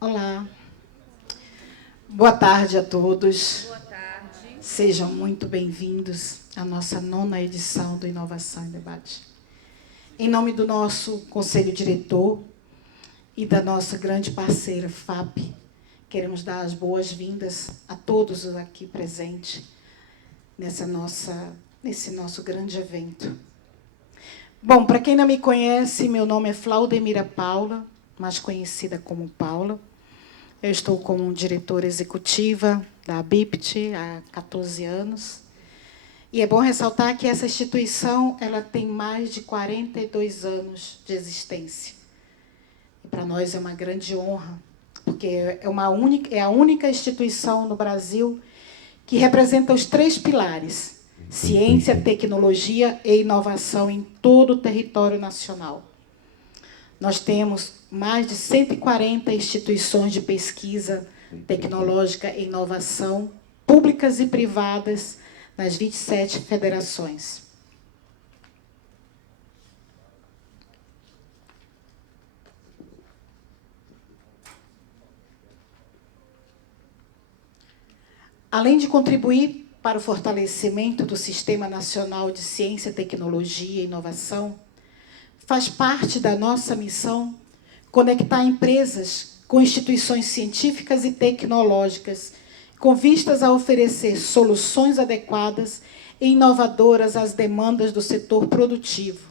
Olá, boa tarde a todos. Boa tarde. Sejam muito bem-vindos à nossa 9ª edição do Inovação em Debate. Em nome do nosso Conselho Diretor e da nossa grande parceira FAP, queremos dar as boas-vindas a todos os aqui presentes nesse nosso grande evento. Bom, para quem não me conhece, meu nome é Flaudemira Paula, mais conhecida como Paula. Eu estou como diretora executiva da ABIPT há 14 anos. E é bom ressaltar que essa instituição ela tem mais de 42 anos de existência. E para nós é uma grande honra, porque é a única instituição no Brasil que representa os 3 pilares: ciência, tecnologia e inovação em todo o território nacional. Nós temos mais de 140 instituições de pesquisa tecnológica e inovação, públicas e privadas, nas 27 federações. Além de contribuir para o fortalecimento do Sistema Nacional de Ciência, Tecnologia e Inovação, faz parte da nossa missão conectar empresas com instituições científicas e tecnológicas, com vistas a oferecer soluções adequadas e inovadoras às demandas do setor produtivo,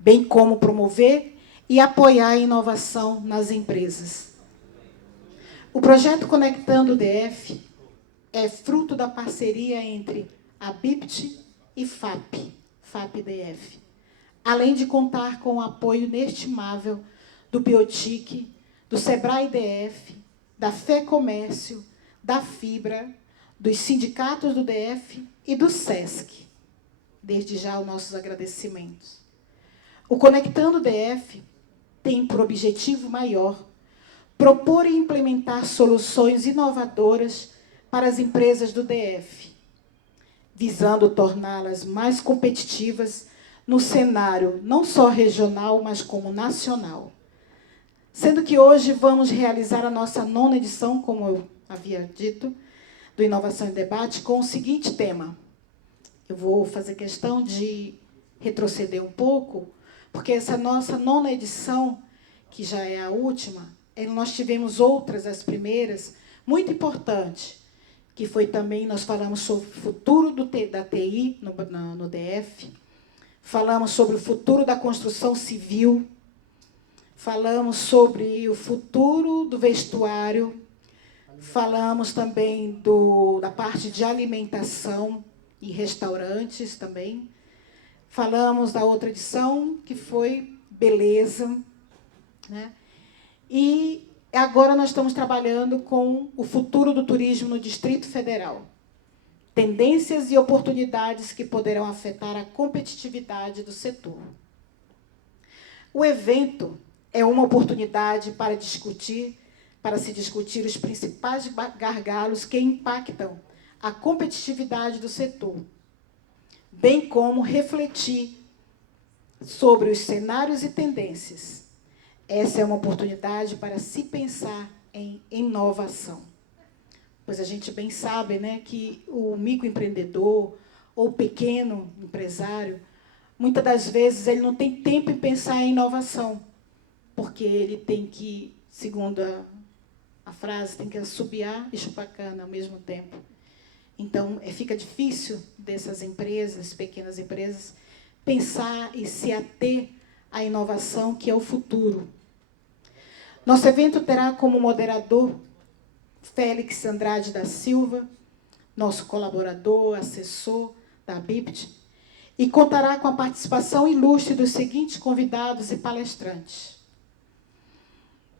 bem como promover e apoiar a inovação nas empresas. O projeto Conectando DF é fruto da parceria entre a ABIPT e FAP-DF, além de contar com o apoio inestimável do Biotic, do Sebrae DF, da FEComércio, da Fibra, dos sindicatos do DF e do SESC. Desde já, os nossos agradecimentos. O Conectando DF tem por objetivo maior propor e implementar soluções inovadoras para as empresas do DF, visando torná-las mais competitivas no cenário não só regional, mas como nacional. Sendo que hoje vamos realizar a nossa 9ª edição, como eu havia dito, do Inovação em Debate, com o seguinte tema. Eu vou fazer questão de retroceder um pouco, porque essa nossa 9ª edição, que já é a última, nós tivemos outras, as primeiras, muito importantes, que foi também, nós falamos sobre o futuro da TI no DF, falamos sobre o futuro da construção civil, falamos sobre o futuro do vestuário, falamos também da parte de alimentação e restaurantes também, falamos da outra edição, que foi beleza, né? E agora nós estamos trabalhando com o futuro do turismo no Distrito Federal. Tendências e oportunidades que poderão afetar a competitividade do setor. O evento é uma oportunidade para se discutir os principais gargalos que impactam a competitividade do setor, bem como refletir sobre os cenários e tendências. Essa é uma oportunidade para se pensar em inovação. Pois a gente bem sabe, né, que o microempreendedor ou o pequeno empresário, muitas das vezes, ele não tem tempo em pensar em inovação, porque ele tem que, segundo a frase, tem que assobiar e chupar cana ao mesmo tempo. Então, fica difícil dessas empresas, pequenas empresas, pensar e se ater à inovação, que é o futuro. Nosso evento terá como moderador Félix Andrade da Silva, nosso colaborador, assessor da ABIPT, e contará com a participação ilustre dos seguintes convidados e palestrantes.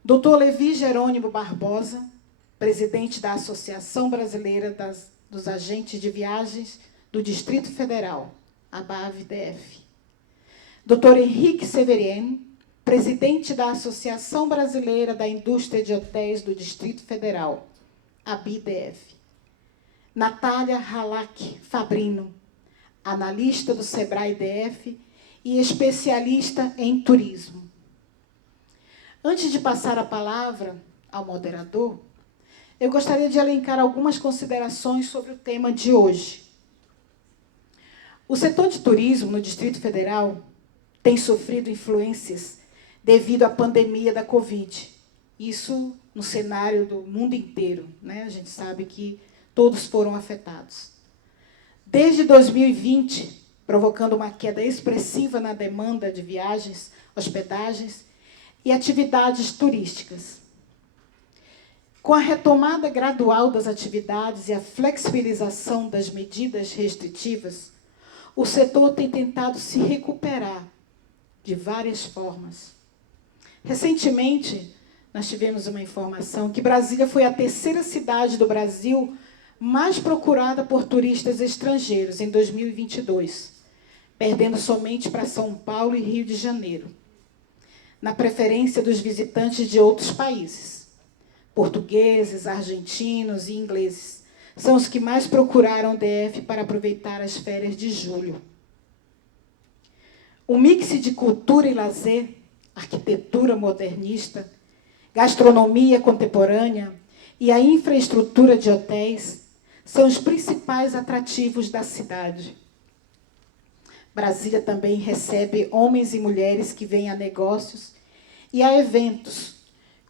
Dr. Levi Jerônimo Barbosa, presidente da Associação Brasileira dos Agentes de Viagens do Distrito Federal, ABAV-DF. Dr. Henrique Severien, presidente da Associação Brasileira da Indústria de Hotéis do Distrito Federal, ABI-DF. Natália Halak Fabrino, analista do Sebrae-DF e especialista em turismo. Antes de passar a palavra ao moderador, eu gostaria de elencar algumas considerações sobre o tema de hoje. O setor de turismo no Distrito Federal tem sofrido influências devido à pandemia da Covid. Isso no cenário do mundo inteiro, né? A gente sabe que todos foram afetados. Desde 2020, provocando uma queda expressiva na demanda de viagens, hospedagens e atividades turísticas. Com a retomada gradual das atividades e a flexibilização das medidas restritivas, o setor tem tentado se recuperar de várias formas. Recentemente, nós tivemos uma informação que Brasília foi a terceira cidade do Brasil mais procurada por turistas estrangeiros em 2022, perdendo somente para São Paulo e Rio de Janeiro, na preferência dos visitantes de outros países. Portugueses, argentinos e ingleses são os que mais procuraram o DF para aproveitar as férias de julho. O mix de cultura e lazer, arquitetura modernista, gastronomia contemporânea e a infraestrutura de hotéis são os principais atrativos da cidade. Brasília também recebe homens e mulheres que vêm a negócios e a eventos,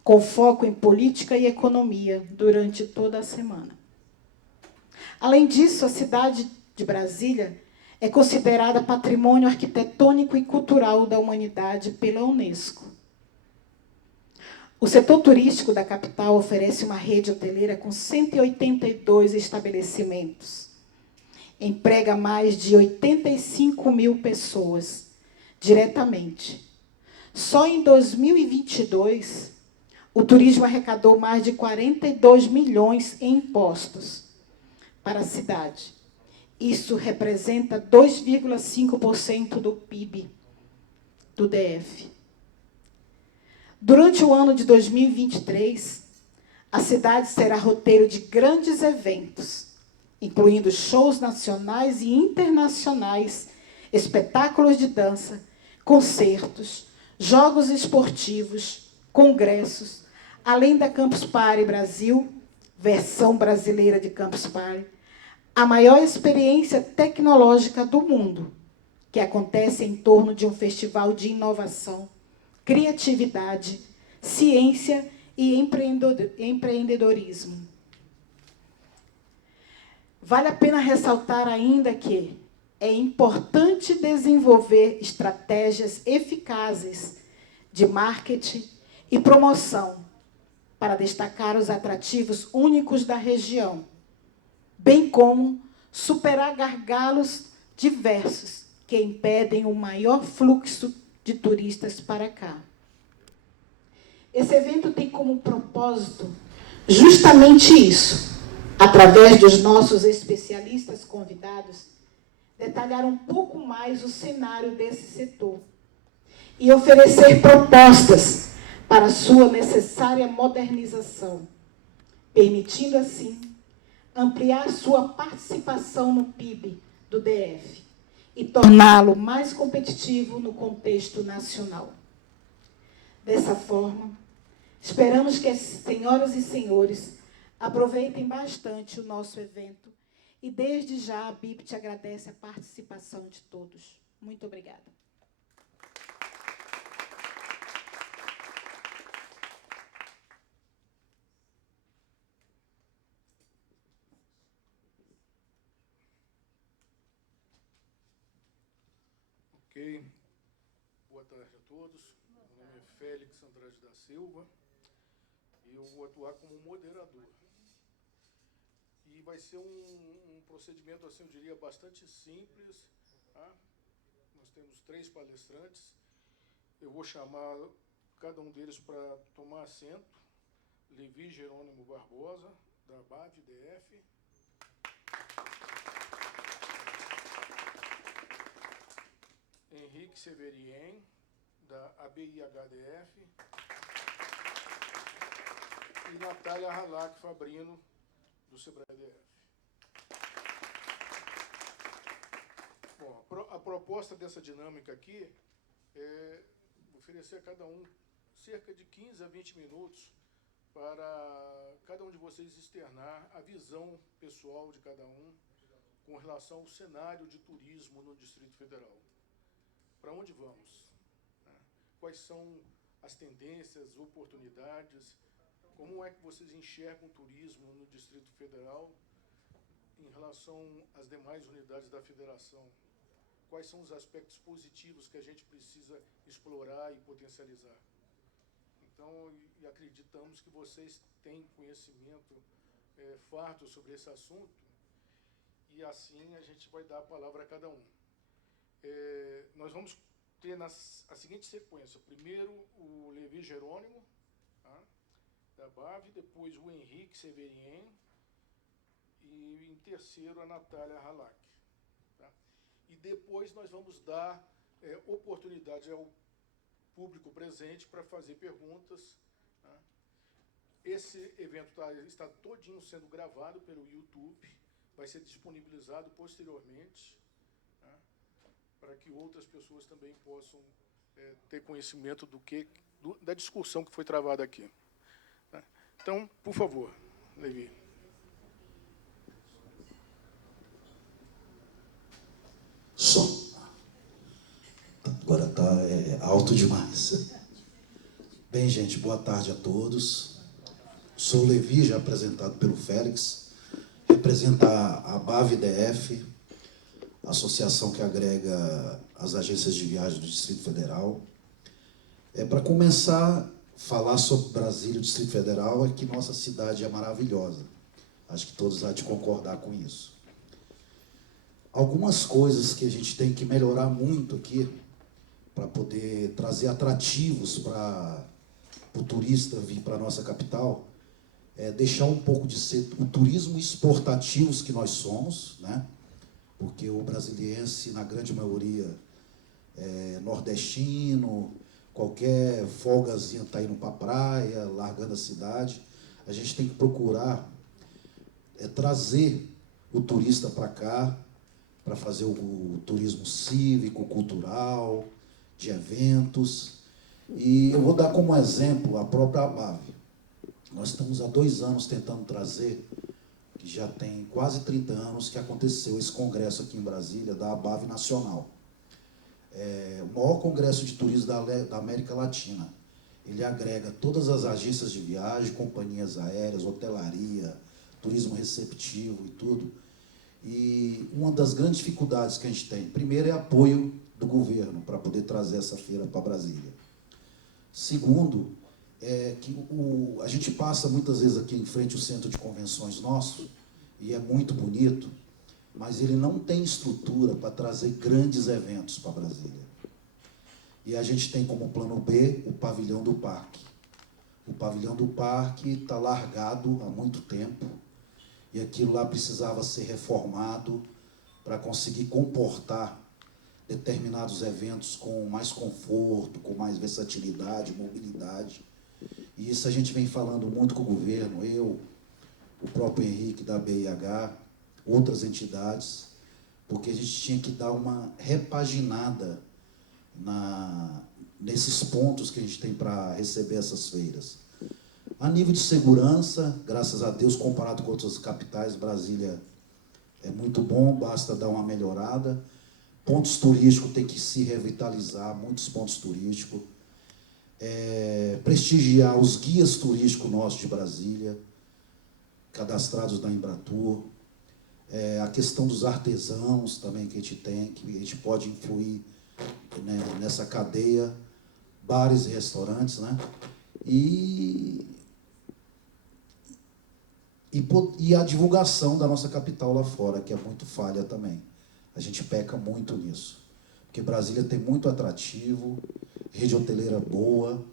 com foco em política e economia durante toda a semana. Além disso, a cidade de Brasília é considerada patrimônio arquitetônico e cultural da humanidade pela Unesco. O setor turístico da capital oferece uma rede hoteleira com 182 estabelecimentos. Emprega mais de 85 mil pessoas diretamente. Só em 2022, o turismo arrecadou mais de 42 milhões em impostos para a cidade. Isso representa 2,5% do PIB do DF. Durante o ano de 2023, a cidade será roteiro de grandes eventos, incluindo shows nacionais e internacionais, espetáculos de dança, concertos, jogos esportivos, congressos, além da Campus Party Brasil, versão brasileira de Campus Party, a maior experiência tecnológica do mundo, que acontece em torno de um festival de inovação, criatividade, ciência e empreendedorismo. Vale a pena ressaltar ainda que é importante desenvolver estratégias eficazes de marketing e promoção para destacar os atrativos únicos da região, bem como superar gargalos diversos que impedem o maior fluxo de turistas para cá. Esse evento tem como propósito justamente isso, através dos nossos especialistas convidados, detalhar um pouco mais o cenário desse setor e oferecer propostas para sua necessária modernização, permitindo, assim, ampliar sua participação no PIB do DF e torná-lo mais competitivo no contexto nacional. Dessa forma, esperamos que as senhoras e senhores aproveitem bastante o nosso evento e, desde já, a BIP agradece a participação de todos. Muito obrigada. Ok. Boa tarde a todos. Meu nome é Félix Andrade da Silva e eu vou atuar como moderador. E vai ser um procedimento, assim, eu diria, bastante simples. Tá? Nós temos 3 palestrantes. Eu vou chamar cada um deles para tomar assento. Levi Jerônimo Barbosa, da BAV-DF. Henrique Severien, da ABIHDF, e Natália Halak Fabrino, do SEBRAE-DF. Bom, a proposta dessa dinâmica aqui é oferecer a cada um cerca de 15 a 20 minutos para cada um de vocês externar a visão pessoal de cada um com relação ao cenário de turismo no Distrito Federal. Para onde vamos? Quais são as tendências, oportunidades? Como é que vocês enxergam o turismo no Distrito Federal em relação às demais unidades da federação? Quais são os aspectos positivos que a gente precisa explorar e potencializar? Então, e acreditamos que vocês têm conhecimento farto sobre esse assunto, e assim a gente vai dar a palavra a cada um. Nós vamos ter a seguinte sequência: primeiro o Levi Jerônimo, tá, da BAV, depois o Henrique Severien, e em terceiro a Natália Halak. Tá? E depois nós vamos dar oportunidade ao público presente para fazer perguntas. Tá? Esse evento está todinho sendo gravado pelo YouTube, vai ser disponibilizado posteriormente, tá? Para que outras pessoas também possam ter conhecimento da discussão que foi travada aqui. Tá? Então, por favor, Levi. Som. Agora está alto demais. Bem, gente, boa tarde a todos. Sou o Levi, já apresentado pelo Félix. Representa a BAV-DF, associação que agrega as agências de viagem do Distrito Federal. Para começar a falar sobre Brasília e o Distrito Federal, é que nossa cidade é maravilhosa. Acho que todos hão de concordar com isso. Algumas coisas que a gente tem que melhorar muito aqui, para poder trazer atrativos para o turista vir para a nossa capital, deixar um pouco de ser o turismo exportativos que nós somos, né? Porque o brasiliense, na grande maioria, é nordestino, qualquer folgazinha está indo para a praia, largando a cidade. A gente tem que procurar trazer o turista para cá, para fazer o turismo cívico, cultural, de eventos. E eu vou dar como exemplo a própria ABAV. Nós estamos há 2 anos tentando trazer, que já tem quase 30 anos que aconteceu esse congresso aqui em Brasília, da ABAV Nacional. O maior congresso de turismo da América Latina. Ele agrega todas as agências de viagem, companhias aéreas, hotelaria, turismo receptivo e tudo. E uma das grandes dificuldades que a gente tem, primeiro, é apoio do governo para poder trazer essa feira para Brasília. Segundo, que a gente passa muitas vezes aqui em frente ao centro de convenções nosso, e é muito bonito, mas ele não tem estrutura para trazer grandes eventos para Brasília. E a gente tem como plano B o pavilhão do parque. O pavilhão do parque está largado há muito tempo, e aquilo lá precisava ser reformado para conseguir comportar determinados eventos com mais conforto, com mais versatilidade, mobilidade. E isso a gente vem falando muito com o governo, eu, o próprio Henrique da BIH, outras entidades, porque a gente tinha que dar uma repaginada nesses pontos que a gente tem para receber essas feiras. A nível de segurança, graças a Deus, comparado com outras capitais, Brasília é muito bom, basta dar uma melhorada. Pontos turísticos tem que se revitalizar, muitos pontos turísticos. Prestigiar os guias turísticos nossos de Brasília, cadastrados da Embratur. A questão dos artesãos também que a gente tem, que a gente pode influir, né, nessa cadeia, bares e restaurantes, né? E a divulgação da nossa capital lá fora, que é muito falha também. A gente peca muito nisso. Porque Brasília tem muito atrativo, rede hoteleira boa,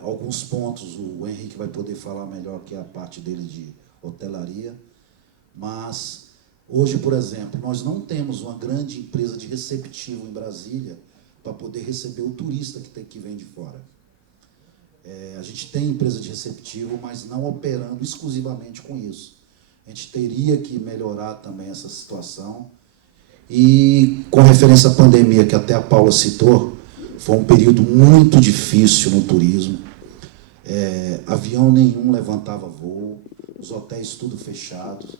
alguns pontos o Henrique vai poder falar melhor, que é a parte dele de hotelaria. Mas, hoje, por exemplo, nós não temos uma grande empresa de receptivo em Brasília para poder receber o turista que vem de fora. A gente tem empresa de receptivo, mas não operando exclusivamente com isso. A gente teria que melhorar também essa situação. E, com referência à pandemia, que até a Paula citou, foi um período muito difícil no turismo. Avião nenhum levantava voo, os hotéis tudo fechados.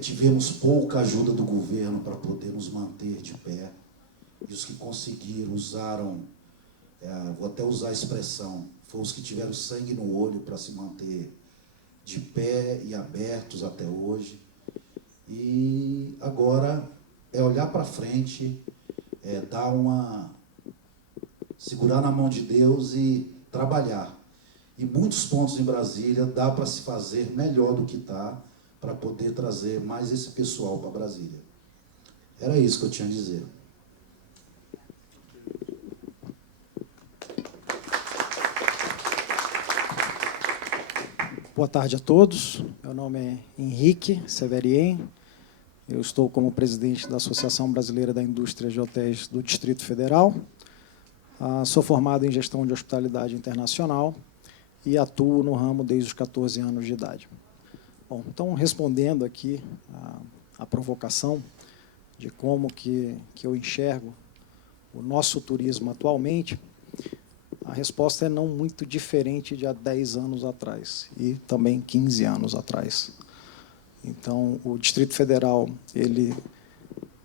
Tivemos pouca ajuda do governo para poder nos manter de pé. E os que conseguiram, usaram, vou até usar a expressão, foram os que tiveram sangue no olho para se manter de pé e abertos até hoje. E agora é olhar para frente, segurar na mão de Deus e trabalhar. E muitos pontos em Brasília dá para se fazer melhor do que está, para poder trazer mais esse pessoal para Brasília. Era isso que eu tinha a dizer. Boa tarde a todos. Meu nome é Henrique Severien. Eu estou como presidente da Associação Brasileira da Indústria de Hotéis do Distrito Federal. Sou formado em gestão de hospitalidade internacional e atuo no ramo desde os 14 anos de idade. Bom, então, respondendo aqui a provocação de como que eu enxergo o nosso turismo atualmente, a resposta é não muito diferente de há 10 anos atrás e também 15 anos atrás. Então, o Distrito Federal ele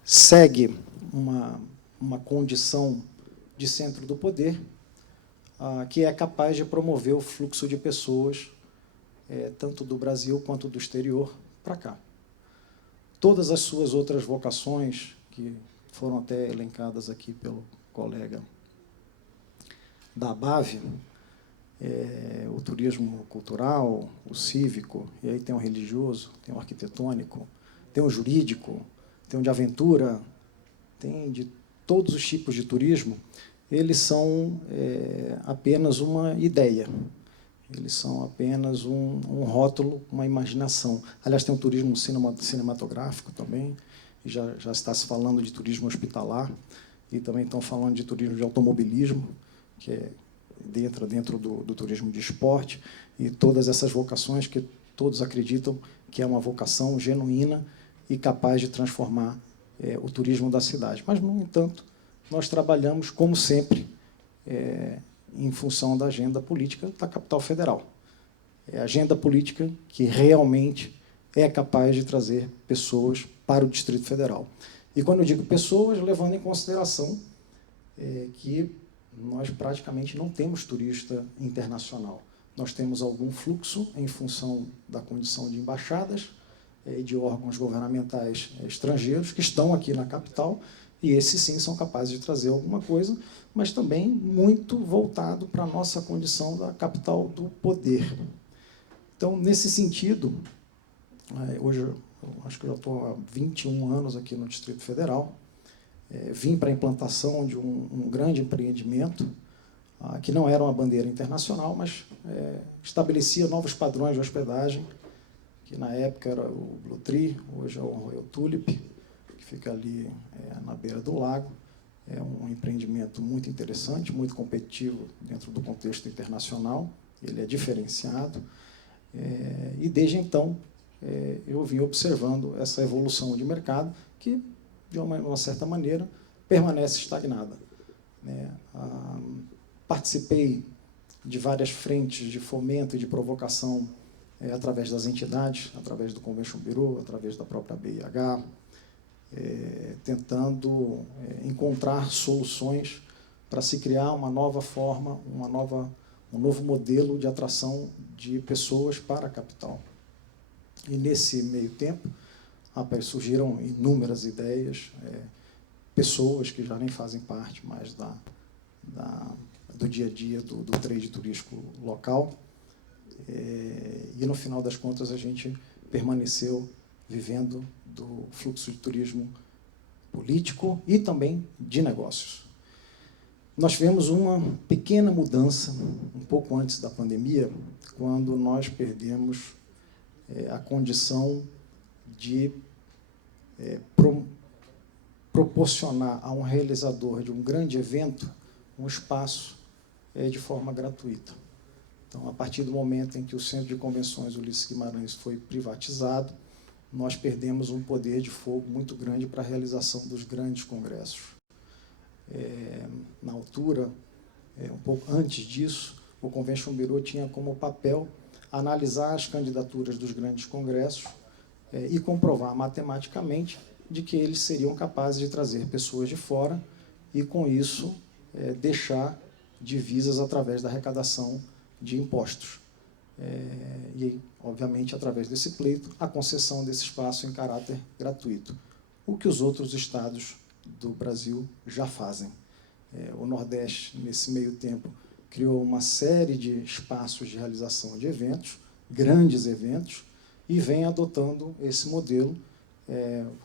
segue uma condição de centro do poder que é capaz de promover o fluxo de pessoas, tanto do Brasil quanto do exterior, para cá. Todas as suas outras vocações, que foram até elencadas aqui pelo colega da ABAV, o turismo cultural, o cívico, e aí tem o religioso, tem o arquitetônico, tem o jurídico, tem o de aventura, tem de todos os tipos de turismo, eles são apenas uma ideia, eles são apenas um rótulo, uma imaginação. Aliás, tem o turismo cinematográfico também, e já está se falando de turismo hospitalar, e também estão falando de turismo de automobilismo, que entra dentro do turismo de esporte, e todas essas vocações que todos acreditam que é uma vocação genuína e capaz de transformar o turismo da cidade. Mas, no entanto, nós trabalhamos, como sempre, em função da agenda política da capital federal. É a agenda política que realmente é capaz de trazer pessoas para o Distrito Federal. E, quando eu digo pessoas, levando em consideração que nós praticamente não temos turista internacional. Nós temos algum fluxo em função da condição de embaixadas e de órgãos governamentais estrangeiros que estão aqui na capital, e esses, sim, são capazes de trazer alguma coisa, mas também muito voltado para a nossa condição da capital do poder. Então, nesse sentido, hoje eu acho que eu já estou há 21 anos aqui no Distrito Federal, vim para a implantação de um grande empreendimento, que não era uma bandeira internacional, mas estabelecia novos padrões de hospedagem, que na época era o Blue Tree, hoje é o Royal Tulip, que fica ali na beira do lago. É um empreendimento muito interessante, muito competitivo dentro do contexto internacional, ele é diferenciado, e desde então eu vim observando essa evolução de mercado que, de uma certa maneira, permanece estagnada. Participei de várias frentes de fomento e de provocação através das entidades, através do Convention Bureau, através da própria BIH, tentando encontrar soluções para se criar uma nova forma, um novo modelo de atração de pessoas para a capital. E, nesse meio tempo, surgiram inúmeras ideias, pessoas que já nem fazem parte mais do dia a dia do trade turístico local, e, no final das contas, a gente permaneceu vivendo do fluxo de turismo político e também de negócios. Nós tivemos uma pequena mudança, um pouco antes da pandemia, quando nós perdemos a condição de proporcionar a um realizador de um grande evento um espaço de forma gratuita. Então, a partir do momento em que o Centro de Convenções Ulisses Guimarães foi privatizado, nós perdemos um poder de fogo muito grande para a realização dos grandes congressos. Na altura, um pouco antes disso, o Convention Bureau tinha como papel analisar as candidaturas dos grandes congressos e comprovar matematicamente de que eles seriam capazes de trazer pessoas de fora e, com isso, deixar divisas através da arrecadação de impostos. E, obviamente, através desse pleito, a concessão desse espaço em caráter gratuito, o que os outros estados do Brasil já fazem. O Nordeste, nesse meio tempo, criou uma série de espaços de realização de eventos, grandes eventos, e vem adotando esse modelo,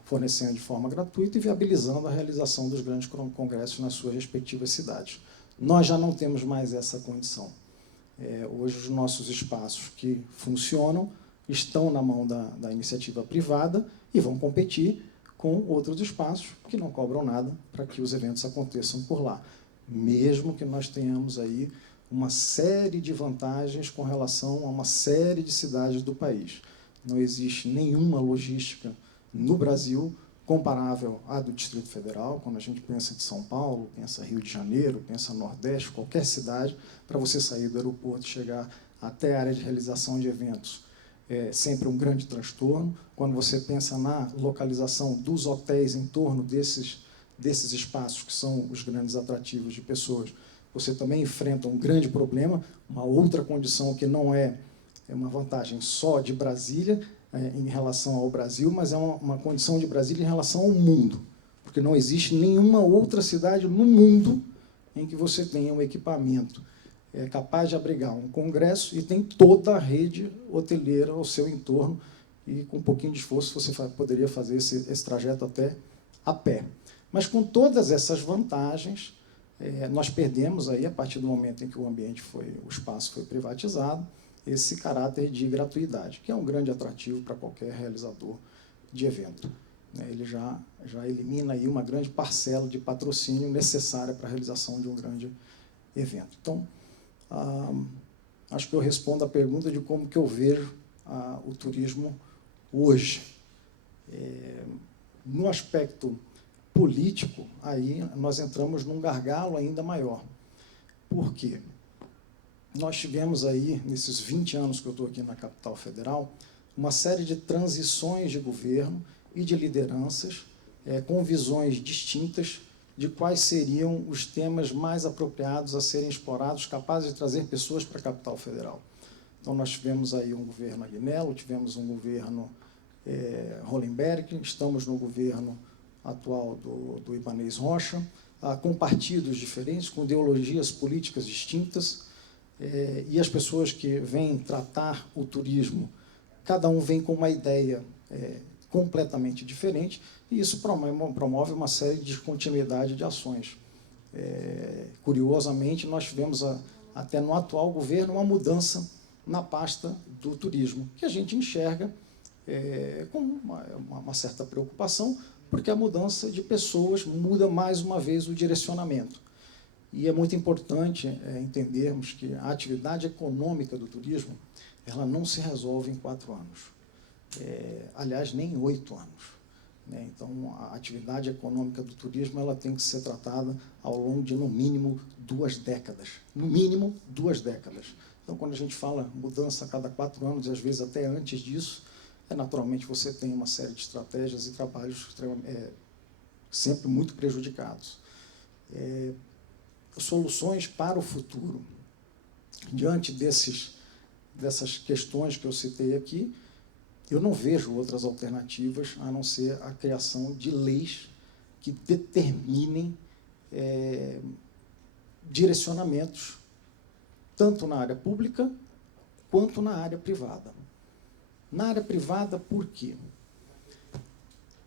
fornecendo de forma gratuita e viabilizando a realização dos grandes congressos nas suas respectivas cidades. Nós já não temos mais essa condição. Hoje, os nossos espaços que funcionam estão na mão da iniciativa privada e vão competir com outros espaços que não cobram nada para que os eventos aconteçam por lá, mesmo que nós tenhamos aí uma série de vantagens com relação a uma série de cidades do país. Não existe nenhuma logística no Brasil comparável à do Distrito Federal. Quando a gente pensa em São Paulo, pensa Rio de Janeiro, pensa Nordeste, qualquer cidade, para você sair do aeroporto e chegar até a área de realização de eventos, é sempre um grande transtorno. Quando você pensa na localização dos hotéis em torno desses espaços, que são os grandes atrativos de pessoas, você também enfrenta um grande problema, uma outra condição que não é uma vantagem só de Brasília em relação ao Brasil, mas é uma condição de Brasília em relação ao mundo, porque não existe nenhuma outra cidade no mundo em que você tenha um equipamento capaz de abrigar um congresso e tem toda a rede hoteleira ao seu entorno, e com um pouquinho de esforço você poderia fazer esse trajeto até a pé. Mas com todas essas vantagens, nós perdemos aí, a partir do momento em que o espaço foi privatizado, esse caráter de gratuidade, que é um grande atrativo para qualquer realizador de evento. Ele já elimina aí uma grande parcela de patrocínio necessária para a realização de um grande evento. Então, acho que eu respondo a pergunta de como que eu vejo o turismo hoje. No aspecto político, aí nós entramos num gargalo ainda maior. Por quê? Nós tivemos aí, nesses 20 anos que eu estou aqui na capital federal, uma série de transições de governo e de lideranças com visões distintas de quais seriam os temas mais apropriados a serem explorados, capazes de trazer pessoas para a capital federal. Então, nós tivemos aí um governo Agnello, tivemos um governo Hollenberg, estamos no governo atual do Ibanez Rocha, com partidos diferentes, com ideologias políticas distintas, e as pessoas que vêm tratar o turismo, cada um vem com uma ideia completamente diferente, e isso promove uma série de continuidade de ações. Curiosamente, nós tivemos, até no atual governo, uma mudança na pasta do turismo, que a gente enxerga com uma certa preocupação, porque a mudança de pessoas muda mais uma vez o direcionamento. E é muito importante entendermos que a atividade econômica do turismo ela não se resolve em 4 anos. Aliás, nem em 8 anos. Então, a atividade econômica do turismo ela tem que ser tratada ao longo de, no mínimo, 2 décadas. No mínimo, 2 décadas. Então, quando a gente fala mudança a cada 4 anos, e às vezes até antes disso, naturalmente você tem uma série de estratégias e trabalhos sempre muito prejudicados. Soluções para o futuro. Diante dessas questões que eu citei aqui, eu não vejo outras alternativas a não ser a criação de leis que determinem direcionamentos, tanto na área pública quanto na área privada. Na área privada, por quê?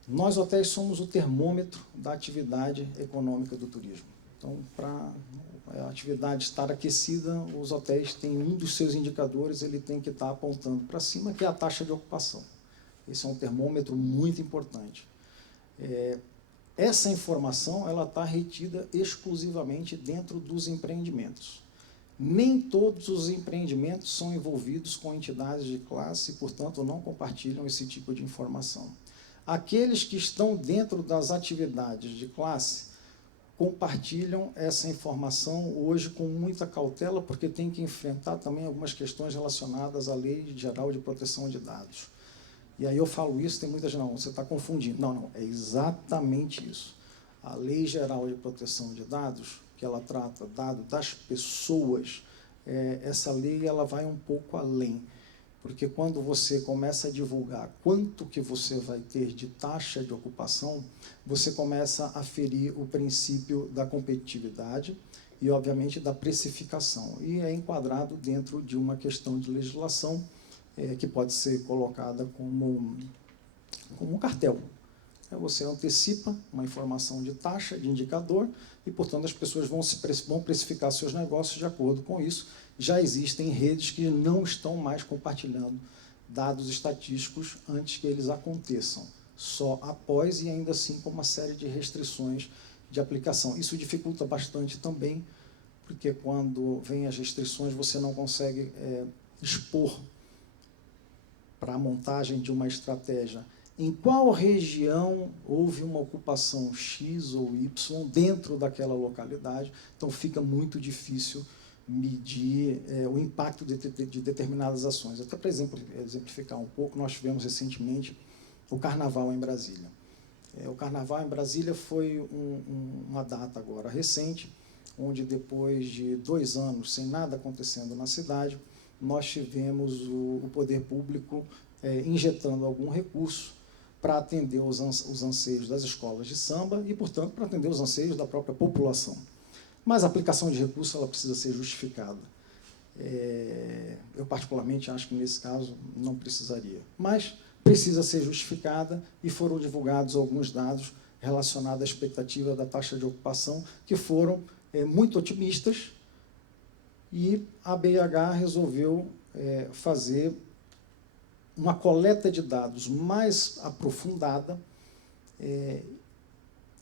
Nós, hotéis, somos o termômetro da atividade econômica do turismo. Então, para a atividade estar aquecida, os hotéis têm um dos seus indicadores, ele tem que estar apontando para cima, que é a taxa de ocupação. Esse é um termômetro muito importante. Essa informação ela está retida exclusivamente dentro dos empreendimentos. Nem todos os empreendimentos são envolvidos com entidades de classe e, portanto, não compartilham esse tipo de informação. Aqueles que estão dentro das atividades de classe compartilham essa informação hoje com muita cautela, porque tem que enfrentar também algumas questões relacionadas à Lei Geral de Proteção de Dados. E aí eu falo isso, tem muita gente, não, você está confundindo. Não, é exatamente isso. A Lei Geral de Proteção de Dados, que ela trata dado das pessoas, essa lei ela vai um pouco além. Porque quando você começa a divulgar quanto que você vai ter de taxa de ocupação, você começa a ferir o princípio da competitividade e, obviamente, da precificação. E é enquadrado dentro de uma questão de legislação que pode ser colocada como um cartel. Você antecipa uma informação de taxa, de indicador, e, portanto, as pessoas vão precificar seus negócios de acordo com isso. Já existem redes que não estão mais compartilhando dados estatísticos antes que eles aconteçam, só após e ainda assim com uma série de restrições de aplicação. Isso dificulta bastante também, porque quando vem as restrições você não consegue expor para a montagem de uma estratégia em qual região houve uma ocupação X ou Y dentro daquela localidade, então fica muito difícil medir o impacto de determinadas ações. Até para exemplificar um pouco, nós tivemos recentemente o Carnaval em Brasília. O Carnaval em Brasília foi uma data agora recente, onde depois de 2 anos sem nada acontecendo na cidade, nós tivemos o poder público injetando algum recurso para atender os anseios das escolas de samba e, portanto, para atender os anseios da própria população. Mas a aplicação de recursos ela precisa ser justificada. Eu, particularmente, acho que, nesse caso, não precisaria. Mas precisa ser justificada e foram divulgados alguns dados relacionados à expectativa da taxa de ocupação, que foram muito otimistas, e a BH resolveu fazer uma coleta de dados mais aprofundada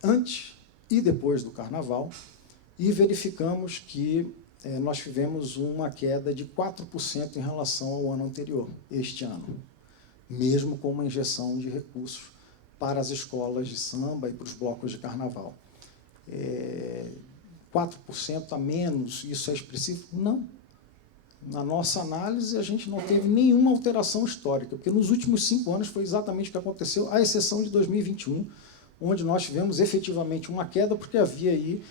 antes e depois do Carnaval, e verificamos que nós tivemos uma queda de 4% em relação ao ano anterior, este ano, mesmo com uma injeção de recursos para as escolas de samba e para os blocos de Carnaval. 4% a menos, isso é expressivo? Não. Na nossa análise, a gente não teve nenhuma alteração histórica, porque nos últimos 5 anos foi exatamente o que aconteceu, à exceção de 2021, onde nós tivemos efetivamente uma queda, porque havia aí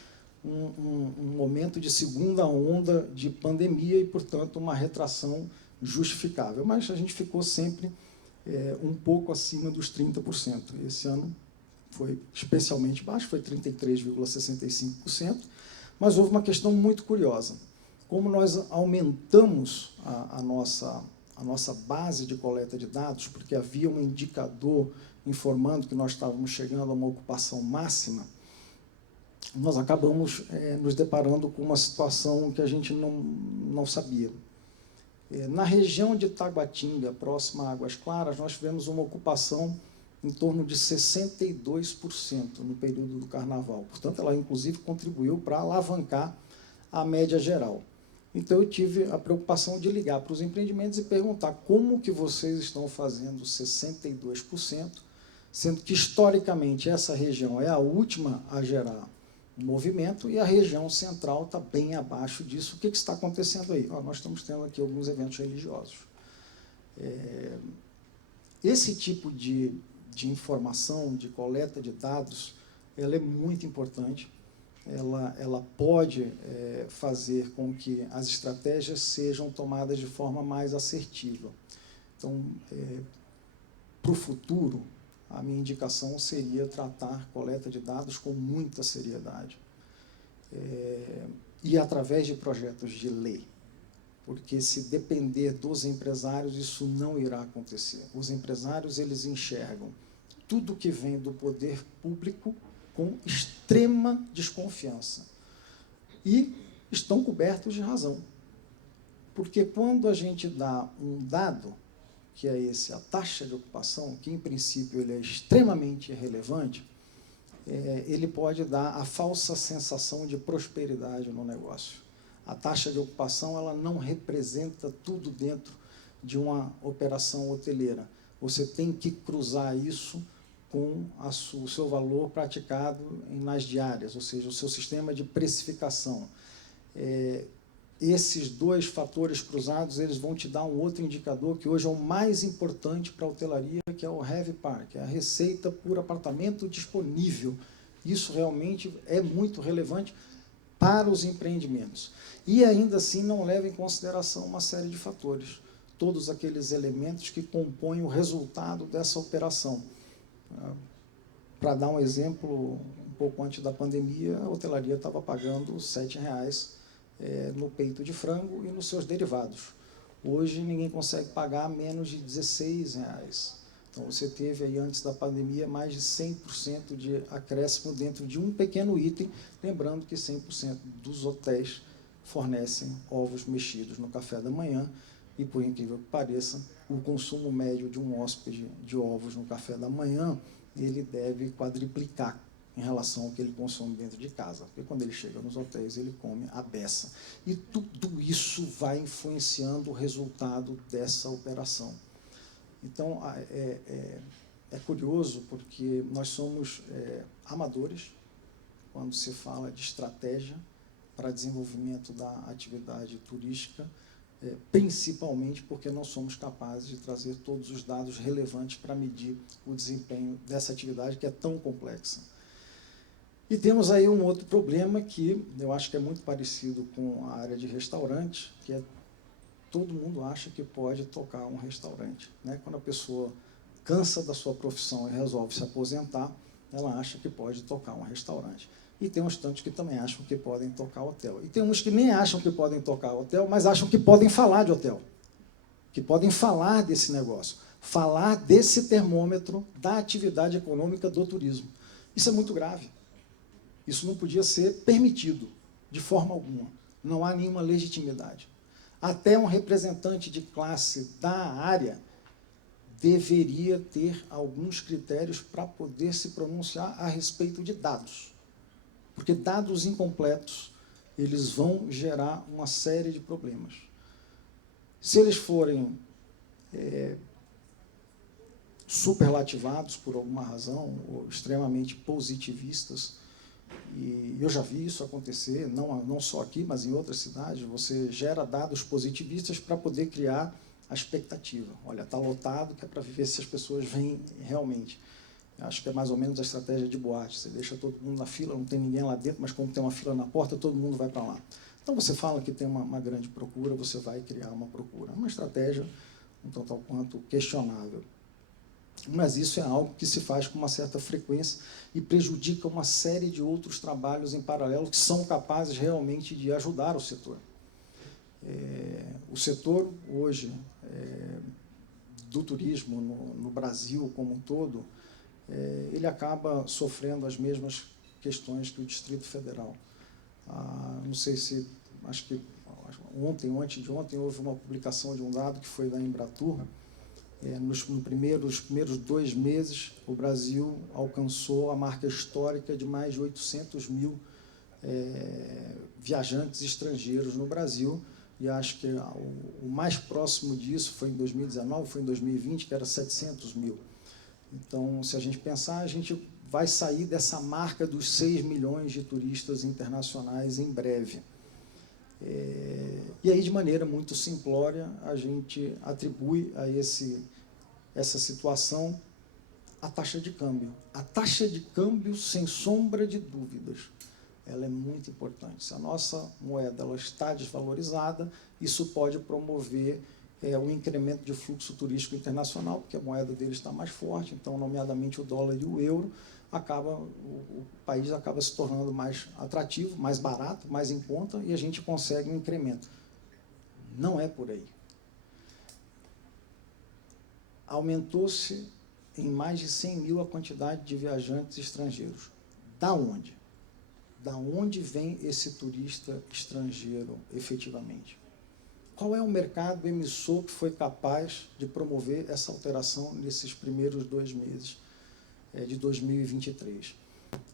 um momento de segunda onda de pandemia e, portanto, uma retração justificável. Mas a gente ficou sempre um pouco acima dos 30%. Esse ano foi especialmente baixo, foi 33,65%, mas houve uma questão muito curiosa. Como nós aumentamos a nossa base de coleta de dados, porque havia um indicador informando que nós estávamos chegando a uma ocupação máxima, nós acabamos nos deparando com uma situação que a gente não sabia. Na região de Taguatinga, próxima a Águas Claras, nós tivemos uma ocupação em torno de 62% no período do Carnaval. Portanto, ela, inclusive, contribuiu para alavancar a média geral. Então, eu tive a preocupação de ligar para os empreendimentos e perguntar como que vocês estão fazendo 62%, sendo que, historicamente, essa região é a última a gerar movimento e a região central está bem abaixo disso. O que está acontecendo aí? Nós estamos tendo aqui alguns eventos religiosos. Esse tipo de informação, de coleta de dados, ela é muito importante. Ela pode fazer com que as estratégias sejam tomadas de forma mais assertiva. Então, para o futuro, a minha indicação seria tratar coleta de dados com muita seriedade e através de projetos de lei, porque se depender dos empresários, isso não irá acontecer. Os empresários eles enxergam tudo que vem do poder público com extrema desconfiança e estão cobertos de razão, porque quando a gente dá um dado, que é esse, a taxa de ocupação, que, em princípio, ele é extremamente relevante, ele pode dar a falsa sensação de prosperidade no negócio. A taxa de ocupação ela não representa tudo dentro de uma operação hoteleira. Você tem que cruzar isso com o seu valor praticado nas diárias, ou seja, o seu sistema de precificação. Esses dois fatores cruzados, eles vão te dar um outro indicador que hoje é o mais importante para a hotelaria, que é o RevPAR, que é a receita por apartamento disponível. Isso realmente é muito relevante para os empreendimentos. E, ainda assim, não leva em consideração uma série de fatores, todos aqueles elementos que compõem o resultado dessa operação. Para dar um exemplo, um pouco antes da pandemia, a hotelaria estava pagando R$ 7,00 no peito de frango e nos seus derivados. Hoje, ninguém consegue pagar menos de R$ 16,00. Então, você teve, aí, antes da pandemia, mais de 100% de acréscimo dentro de um pequeno item, lembrando que 100% dos hotéis fornecem ovos mexidos no café da manhã, e, por incrível que pareça, o consumo médio de um hóspede de ovos no café da manhã, ele deve quadriplicar em relação ao que ele consome dentro de casa. Porque quando ele chega nos hotéis, ele come a beça. E tudo isso vai influenciando o resultado dessa operação. Então, é curioso, porque nós somos amadores quando se fala de estratégia para desenvolvimento da atividade turística, principalmente porque não somos capazes de trazer todos os dados relevantes para medir o desempenho dessa atividade que é tão complexa. E temos aí um outro problema que eu acho que é muito parecido com a área de restaurante, que é todo mundo acha que pode tocar um restaurante, né? Quando a pessoa cansa da sua profissão e resolve se aposentar, ela acha que pode tocar um restaurante. E tem uns tantos que também acham que podem tocar hotel. E tem uns que nem acham que podem tocar hotel, mas acham que podem falar de hotel, que podem falar desse negócio, falar desse termômetro da atividade econômica do turismo. Isso é muito grave. Isso não podia ser permitido, de forma alguma. Não há nenhuma legitimidade. Até um representante de classe da área deveria ter alguns critérios para poder se pronunciar a respeito de dados. Porque dados incompletos, eles vão gerar uma série de problemas. Se eles forem superlativados por alguma razão, ou extremamente positivistas, e eu já vi isso acontecer, não só aqui, mas em outras cidades, você gera dados positivistas para poder criar a expectativa. Olha, está lotado, que é para ver se as pessoas vêm realmente. Acho que é mais ou menos a estratégia de boate. Você deixa todo mundo na fila, não tem ninguém lá dentro, mas como tem uma fila na porta, todo mundo vai para lá. Então, você fala que tem uma grande procura, você vai criar uma procura. Uma estratégia, um tanto quanto questionável. Mas isso é algo que se faz com uma certa frequência e prejudica uma série de outros trabalhos em paralelo que são capazes realmente de ajudar o setor. O setor, hoje, do turismo no Brasil como um todo, ele acaba sofrendo as mesmas questões que o Distrito Federal. Não sei se, acho que ontem ou antes de ontem, houve uma publicação de um dado que foi da Embratur. Nos primeiros 2 meses, o Brasil alcançou a marca histórica de mais de 800 mil viajantes estrangeiros no Brasil, e acho que o mais próximo disso foi em 2019, foi em 2020, que era 700 mil. Então, se a gente pensar, a gente vai sair dessa marca dos 6 milhões de turistas internacionais em breve. E aí, de maneira muito simplória, a gente atribui a essa situação a taxa de câmbio. A taxa de câmbio, sem sombra de dúvidas, ela é muito importante. Se a nossa moeda ela está desvalorizada, isso pode promover o incremento de fluxo turístico internacional, porque a moeda dele está mais forte, então, nomeadamente, o dólar e o euro, o país acaba se tornando mais atrativo, mais barato, mais em conta, e a gente consegue um incremento. Não é por aí. Aumentou-se em mais de 100 mil a quantidade de viajantes estrangeiros. Da onde? Da onde vem esse turista estrangeiro, efetivamente? Qual é o mercado emissor que foi capaz de promover essa alteração nesses primeiros 2 meses de 2023?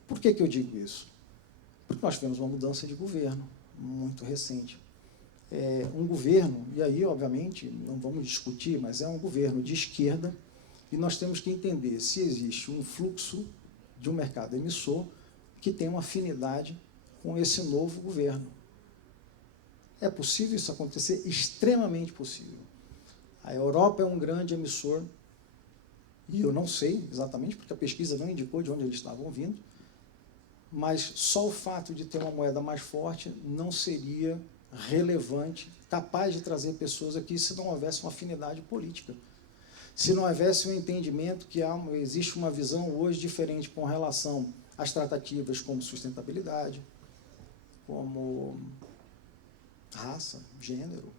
Por que eu digo isso? Porque nós tivemos uma mudança de governo muito recente. Um governo, e aí, obviamente, não vamos discutir, mas é um governo de esquerda E nós temos que entender se existe um fluxo de um mercado emissor que tem uma afinidade com esse novo governo. É possível isso acontecer? Extremamente possível. A Europa é um grande emissor, e eu não sei exatamente, porque a pesquisa não indicou de onde eles estavam vindo, mas só o fato de ter uma moeda mais forte não seria relevante, capaz de trazer pessoas aqui se não houvesse uma afinidade política. Se não houvesse um entendimento que existe uma visão hoje diferente com relação às tratativas como sustentabilidade, como raça, gênero,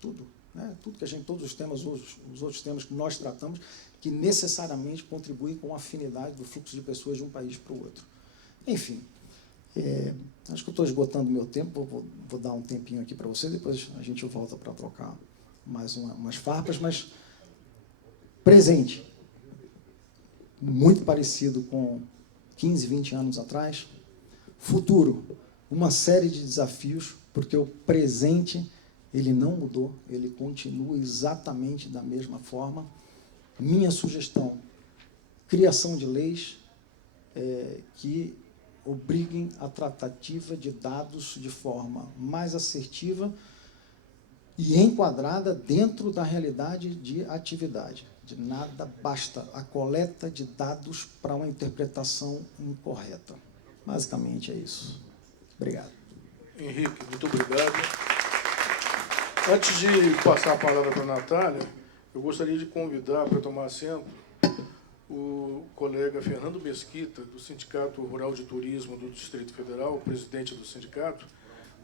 tudo, né? Tudo que a gente, todos os temas, os outros temas que nós tratamos, que necessariamente contribuem com a afinidade do fluxo de pessoas de um país para o outro. Enfim, acho que eu estou esgotando meu tempo, vou dar um tempinho aqui para vocês, depois a gente volta para trocar mais umas farpas, mas presente, muito parecido com 15, 20 anos atrás. Futuro, uma série de desafios, porque o presente ele não mudou, ele continua exatamente da mesma forma. Minha sugestão, criação de leis que obriguem a tratativa de dados de forma mais assertiva e enquadrada dentro da realidade de atividade. De nada basta a coleta de dados para uma interpretação incorreta. Basicamente é isso. Obrigado. Henrique, muito obrigado. Antes de passar a palavra para a Natália, eu gostaria de convidar para tomar assento o colega Fernando Mesquita, do Sindicato Rural de Turismo do Distrito Federal, o presidente do sindicato,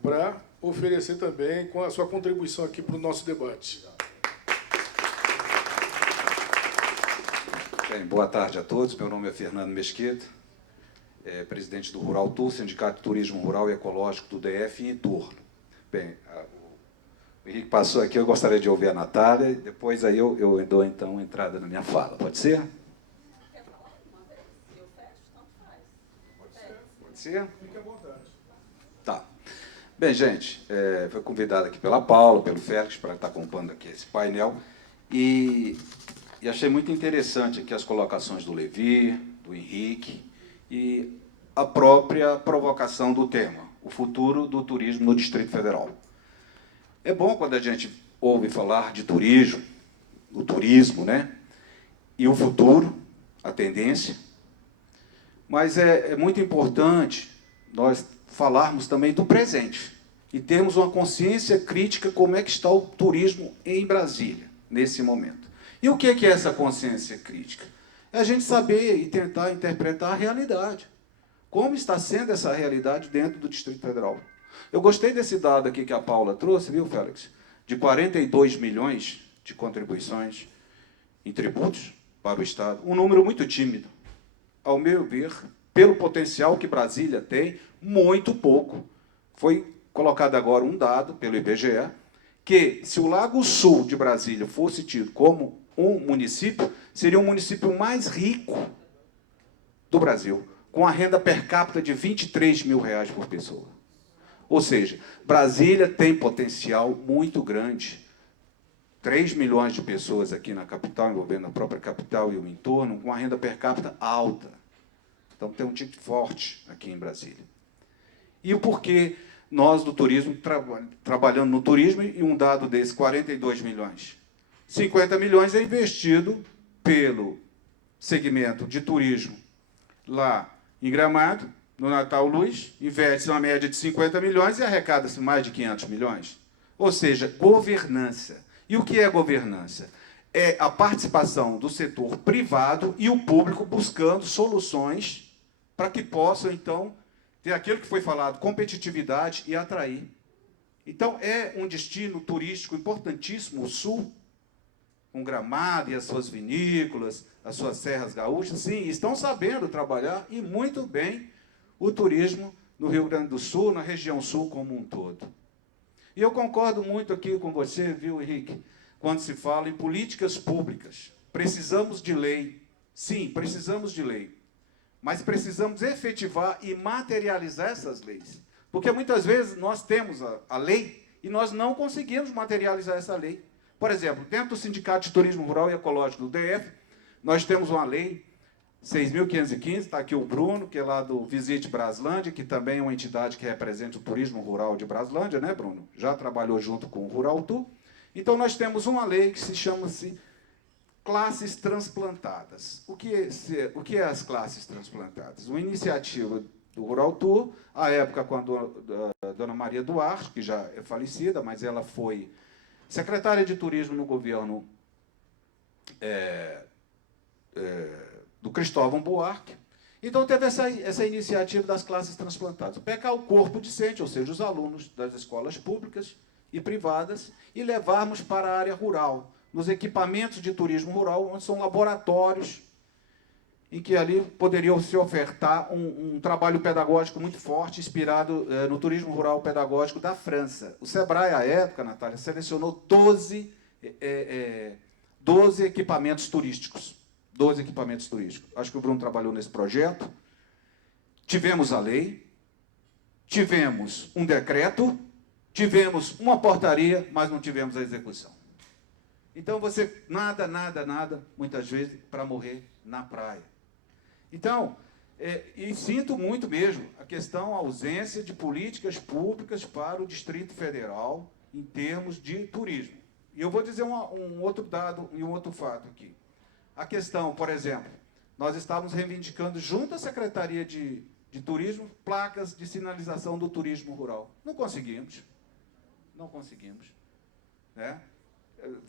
para oferecer também com a sua contribuição aqui para o nosso debate. Bem, boa tarde a todos. Meu nome é Fernando Mesquita, presidente do Rural Tour, Sindicato de Turismo Rural e Ecológico do DF e entorno. Bem, o Henrique passou aqui, eu gostaria de ouvir a Natália, e depois aí eu dou, então, entrada na minha fala. Pode ser? Pode ser? Fique à vontade. Tá. Bem, gente, foi convidado aqui pela Paula, pelo Félix, para estar acompanhando aqui esse painel, e achei muito interessante aqui as colocações do Levi, do Henrique, e a própria provocação do tema, o futuro do turismo no Distrito Federal. É bom quando a gente ouve falar de turismo, o turismo, né? E o futuro, a tendência, mas é muito importante nós falarmos também do presente e termos uma consciência crítica como é que está o turismo em Brasília, nesse momento. E o que é essa consciência crítica? É a gente saber e tentar interpretar a realidade. Como está sendo essa realidade dentro do Distrito Federal? Eu gostei desse dado aqui que a Paula trouxe, viu, Félix? De 42 milhões de contribuições em tributos para o Estado. Um número muito tímido. Ao meu ver, pelo potencial que Brasília tem, muito pouco. Foi colocado agora um dado pelo IBGE, que se o Lago Sul de Brasília fosse tido como um município, seria o município mais rico do Brasil, com a renda per capita de R$23 mil por pessoa. Ou seja, Brasília tem potencial muito grande. 3 milhões de pessoas aqui na capital, envolvendo a própria capital e o entorno, com a renda per capita alta. Então, tem um tipo forte aqui em Brasília. E o porquê nós, do turismo, trabalhando no turismo, e um dado desse, 42 milhões. 50 milhões é investido pelo segmento de turismo lá em Gramado, no Natal Luz, investe uma média de 50 milhões e arrecada-se mais de 500 milhões. Ou seja, governança. E o que é governança? É a participação do setor privado e o público buscando soluções para que possam, então, ter aquilo que foi falado, competitividade e atrair. Então, é um destino turístico importantíssimo, o Sul, com Gramado e as suas vinícolas, as suas serras gaúchas, sim, estão sabendo trabalhar, e muito bem, o turismo no Rio Grande do Sul, na região sul como um todo. E eu concordo muito aqui com você, viu, Henrique, quando se fala em políticas públicas. Precisamos de lei. Sim, precisamos de lei. Mas precisamos efetivar e materializar essas leis. Porque muitas vezes nós temos a lei e nós não conseguimos materializar essa lei. Por exemplo, dentro do Sindicato de Turismo Rural e Ecológico do DF, Nós temos uma lei 6.515, está aqui o Bruno, que é lá do Visite Braslândia, que também é uma entidade que representa o turismo rural de Braslândia, né, Bruno? Já trabalhou junto com o Rural Tour. Então, nós temos uma lei que se chama-se classes transplantadas. O que é as classes transplantadas? Uma iniciativa do Rural Tour, à época, quando a dona Maria Duarte, que já é falecida, mas ela foi secretária de turismo no governo do Cristóvão Buarque. Então, teve essa iniciativa das classes transplantadas. Pegar o corpo docente, ou seja, os alunos das escolas públicas e privadas, e levarmos para a área rural, nos equipamentos de turismo rural, onde são laboratórios, em que ali poderiam se ofertar um trabalho pedagógico muito forte, inspirado no turismo rural pedagógico da França. O Sebrae, à época, Natália, selecionou 12 equipamentos turísticos. 12 equipamentos turísticos. Acho que o Bruno trabalhou nesse projeto. Tivemos a lei, tivemos um decreto, tivemos uma portaria, mas não tivemos a execução. Então, nada, muitas vezes, para morrer na praia. Então, e sinto muito mesmo a questão, a ausência de políticas públicas para o Distrito Federal em termos de turismo. E eu vou dizer um outro dado e um outro fato aqui. A questão, por exemplo, nós estávamos reivindicando junto à Secretaria de Turismo placas de sinalização do turismo rural. Não conseguimos. Não conseguimos. Né?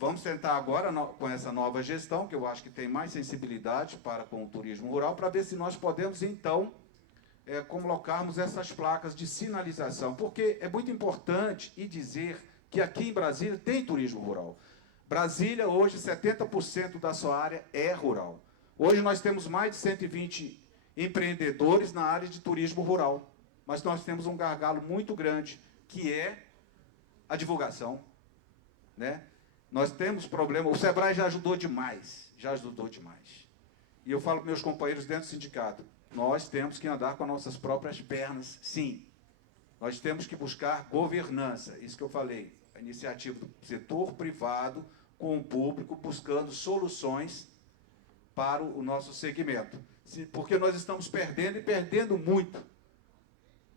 Vamos tentar agora, com essa nova gestão, que eu acho que tem mais sensibilidade para com o turismo rural, para ver se nós podemos, então, colocarmos essas placas de sinalização. Porque é muito importante dizer que aqui em Brasília tem turismo rural. Brasília, hoje, 70% da sua área é rural. Hoje nós temos mais de 120 empreendedores na área de turismo rural. Mas nós temos um gargalo muito grande, que é a divulgação. Né? Nós temos problema, o Sebrae já ajudou demais, E eu falo para meus companheiros dentro do sindicato, nós temos que andar com as nossas próprias pernas, sim. Nós temos que buscar governança, isso que eu falei, a iniciativa do setor privado com o público, buscando soluções para o nosso segmento. Porque nós estamos perdendo, e perdendo muito,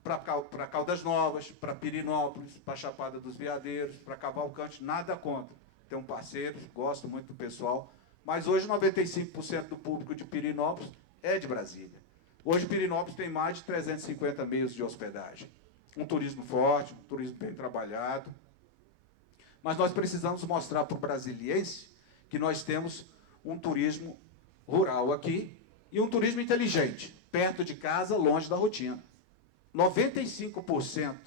para Caldas Novas, para Pirinópolis, para Chapada dos Veadeiros, para Cavalcante, nada contra. Tem um parceiro, gosto muito do pessoal, mas hoje 95% do público de Pirinópolis é de Brasília. Hoje Pirinópolis tem mais de 350 meios de hospedagem. Um turismo forte, um turismo bem trabalhado. Mas nós precisamos mostrar para o brasiliense que nós temos um turismo rural aqui e um turismo inteligente, perto de casa, longe da rotina. 95%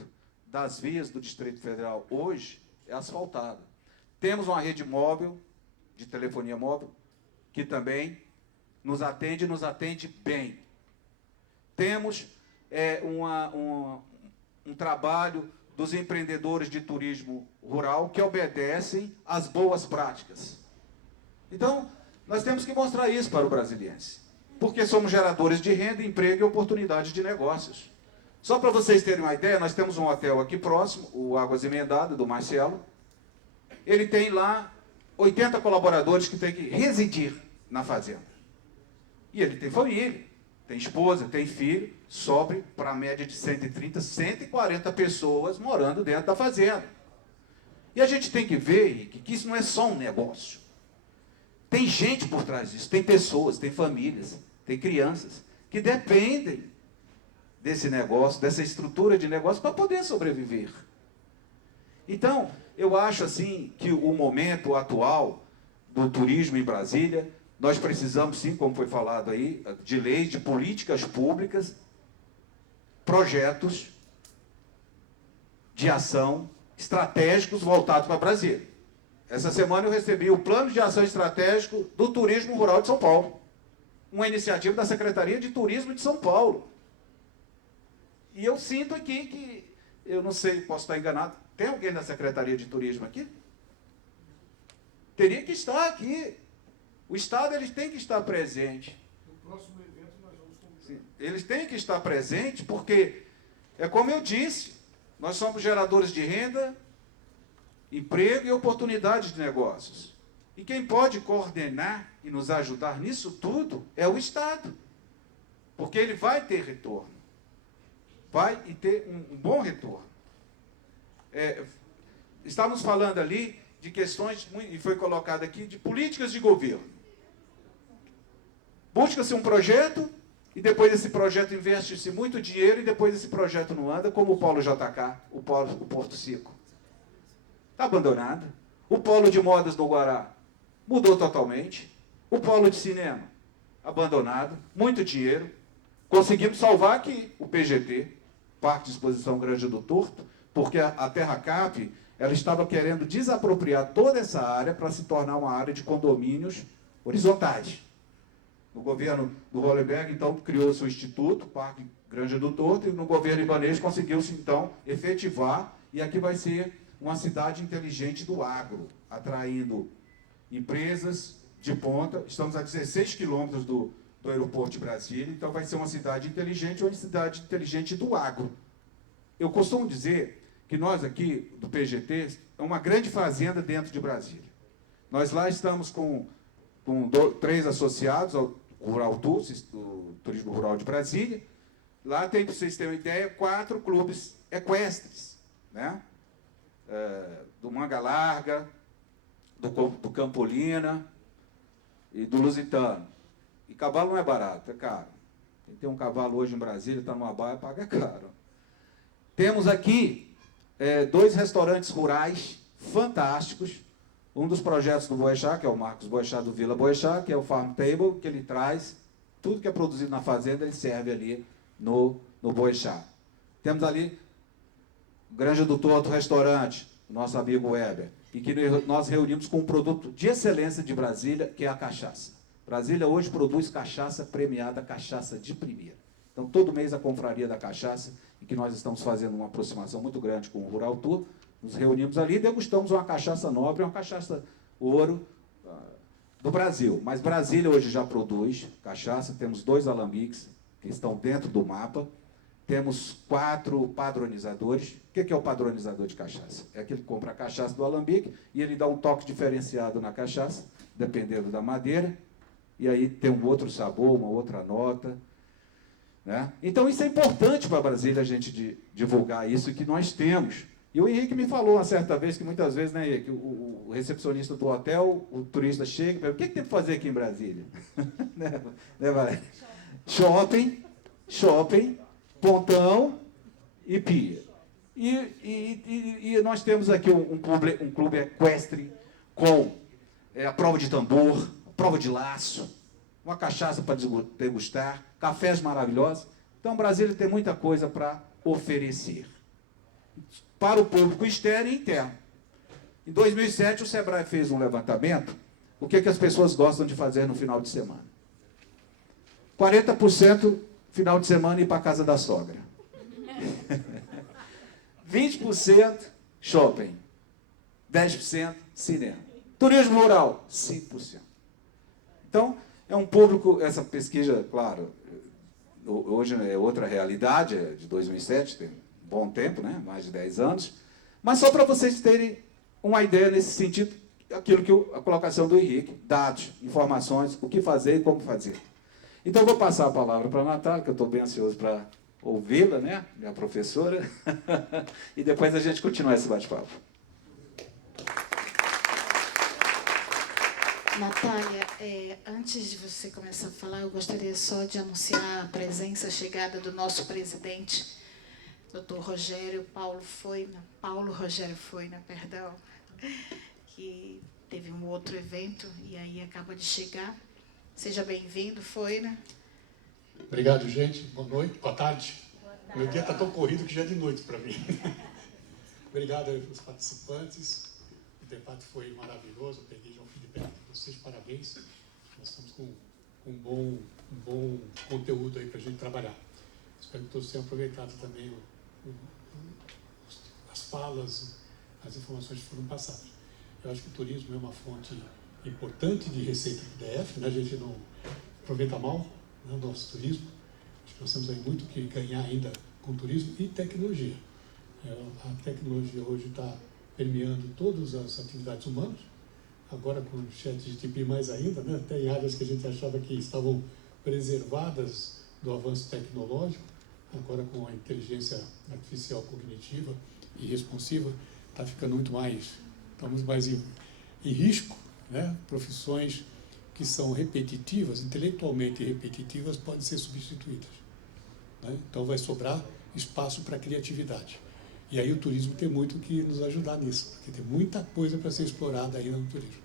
das vias do Distrito Federal hoje é asfaltada. Temos uma rede móvel, de telefonia móvel, que também nos atende bem. Temos um trabalho dos empreendedores de turismo rural que obedecem às boas práticas. Então, nós temos que mostrar isso para o brasiliense, porque somos geradores de renda, emprego e oportunidades de negócios. Só para vocês terem uma ideia, nós temos um hotel aqui próximo, o Águas Emendadas, do Marcelo. Ele tem lá 80 colaboradores que têm que residir na fazenda. E ele tem família, tem esposa, tem filho, sobre para a média de 130, 140 pessoas morando dentro da fazenda. E a gente tem que ver, Henrique, que isso não é só um negócio. Tem gente por trás disso, tem pessoas, tem famílias, tem crianças que dependem desse negócio, dessa estrutura de negócio para poder sobreviver. Então, eu acho assim que o momento atual do turismo em Brasília, nós precisamos sim, como foi falado aí, de leis, de políticas públicas, projetos de ação estratégicos voltados para Brasília. Essa semana eu recebi o Plano de Ação Estratégico do Turismo Rural de São Paulo, uma iniciativa da Secretaria de Turismo de São Paulo. E eu sinto aqui que, eu não sei, posso estar enganado, tem alguém da Secretaria de Turismo aqui? Teria que estar aqui. O Estado ele tem que estar presente. No próximo evento nós vamos convidar. Sim, eles têm que estar presentes porque, é como eu disse, nós somos geradores de renda, emprego e oportunidades de negócios. E quem pode coordenar e nos ajudar nisso tudo é o Estado. Porque ele vai ter retorno. Vai e ter um bom retorno. Estávamos falando ali de questões, e foi colocado aqui, de políticas de governo. Busca-se um projeto, e depois esse projeto investe-se muito dinheiro, e depois esse projeto não anda, como o Polo JK, o Porto Seco. Está abandonado. O Polo de Modas do Guará mudou totalmente. O Polo de Cinema, abandonado. Muito dinheiro. Conseguimos salvar aqui o PGT, Parque de Exposição Grande do Torto, porque a Terracap, ela estava querendo desapropriar toda essa área para se tornar uma área de condomínios horizontais. No governo do Hollenberg, então, criou-se o Instituto, Parque Grande do Torto, e no governo ibanês conseguiu-se, então, efetivar, e aqui vai ser uma cidade inteligente do agro, atraindo empresas de ponta. Estamos a 16 quilômetros do aeroporto de Brasília, então vai ser uma cidade inteligente, uma cidade inteligente do agro. Eu costumo dizer que nós aqui, do PGT, é uma grande fazenda dentro de Brasília. Nós lá estamos com 3 associados ao Rural Tour, o Turismo Rural de Brasília. Lá tem, para vocês terem uma ideia, 4 clubes equestres, né? Do Manga Larga, do Campolina e do Lusitano. E cavalo não é barato, é caro. Quem tem um cavalo hoje em Brasília, está numa baia, paga caro. Temos aqui 2 restaurantes rurais fantásticos. Um dos projetos do Boechat, que é o Marcos Boechat do Vila Boechat, que é o Farm Table, que ele traz tudo que é produzido na fazenda, ele serve ali no Boechat. Temos ali Granja do Torto Restaurante, nosso amigo Weber, e que nós reunimos com um produto de excelência de Brasília, que é a cachaça. Brasília hoje produz cachaça premiada, cachaça de primeira. Então, todo mês a Confraria da Cachaça, e que nós estamos fazendo uma aproximação muito grande com o Rural Tour, nos reunimos ali e degustamos uma cachaça nobre, uma cachaça ouro do Brasil. Mas Brasília hoje já produz cachaça, temos 2 alambiques que estão dentro do mapa, temos 4 padronizadores. O que é o padronizador de cachaça? É aquele que compra a cachaça do alambique e ele dá um toque diferenciado na cachaça, dependendo da madeira, e aí tem um outro sabor, uma outra nota, né? Então, isso é importante para Brasília, a gente divulgar isso que nós temos. E o Henrique me falou uma certa vez, que muitas vezes, né, Henrique, o recepcionista do hotel, o turista chega e pergunta: o que tem para fazer aqui em Brasília? Né, Valéria? Shopping, pontão e pia. E nós temos aqui um clube equestre com a prova de tambor, prova de laço, uma cachaça para degustar, cafés maravilhosos. Então, Brasília tem muita coisa para oferecer para o público externo e interno. Em 2007, o Sebrae fez um levantamento. O que as pessoas gostam de fazer no final de semana? 40% final de semana ir para a casa da sogra. 20% shopping. 10% cinema. Turismo rural, 5%. Então, é um público, essa pesquisa, claro, hoje é outra realidade, é de 2007, tem bom tempo, né? Mais de 10 anos, mas só para vocês terem uma ideia nesse sentido, aquilo que a colocação do Henrique, dados, informações, o que fazer e como fazer. Então, eu vou passar a palavra para a Natália, que eu estou bem ansioso para ouvi-la, né? Minha professora, e depois a gente continua esse bate-papo. Natália, antes de você começar a falar, eu gostaria só de anunciar a presença, a chegada do nosso presidente, Dr. Paulo Rogério Foina, que teve um outro evento e aí acaba de chegar. Seja bem-vindo, Foina. Obrigado, gente. Boa noite, boa tarde. Meu dia está tão corrido que já é de noite para mim. Obrigado aos participantes. O debate foi maravilhoso. Eu peguei já um feedback de vocês. Parabéns. Nós estamos com um bom conteúdo aí para a gente trabalhar. Espero que todos tenham aproveitado também as falas, as informações que foram passadas. Eu acho que o turismo é uma fonte importante de receita do DF, né? A gente não aproveita mal, né, o nosso turismo. Acho que nós temos aí muito que ganhar ainda com turismo e tecnologia. A tecnologia hoje está permeando todas as atividades humanas. agora com o ChatGPT mais ainda, né? Até em áreas que a gente achava que estavam preservadas do avanço tecnológico, agora com a inteligência artificial cognitiva e responsiva, está ficando muito mais, estamos mais em risco, né? Profissões que são repetitivas, intelectualmente repetitivas, podem ser substituídas, né? Então vai sobrar espaço para a criatividade. E aí o turismo tem muito que nos ajudar nisso, porque tem muita coisa para ser explorada ainda no turismo,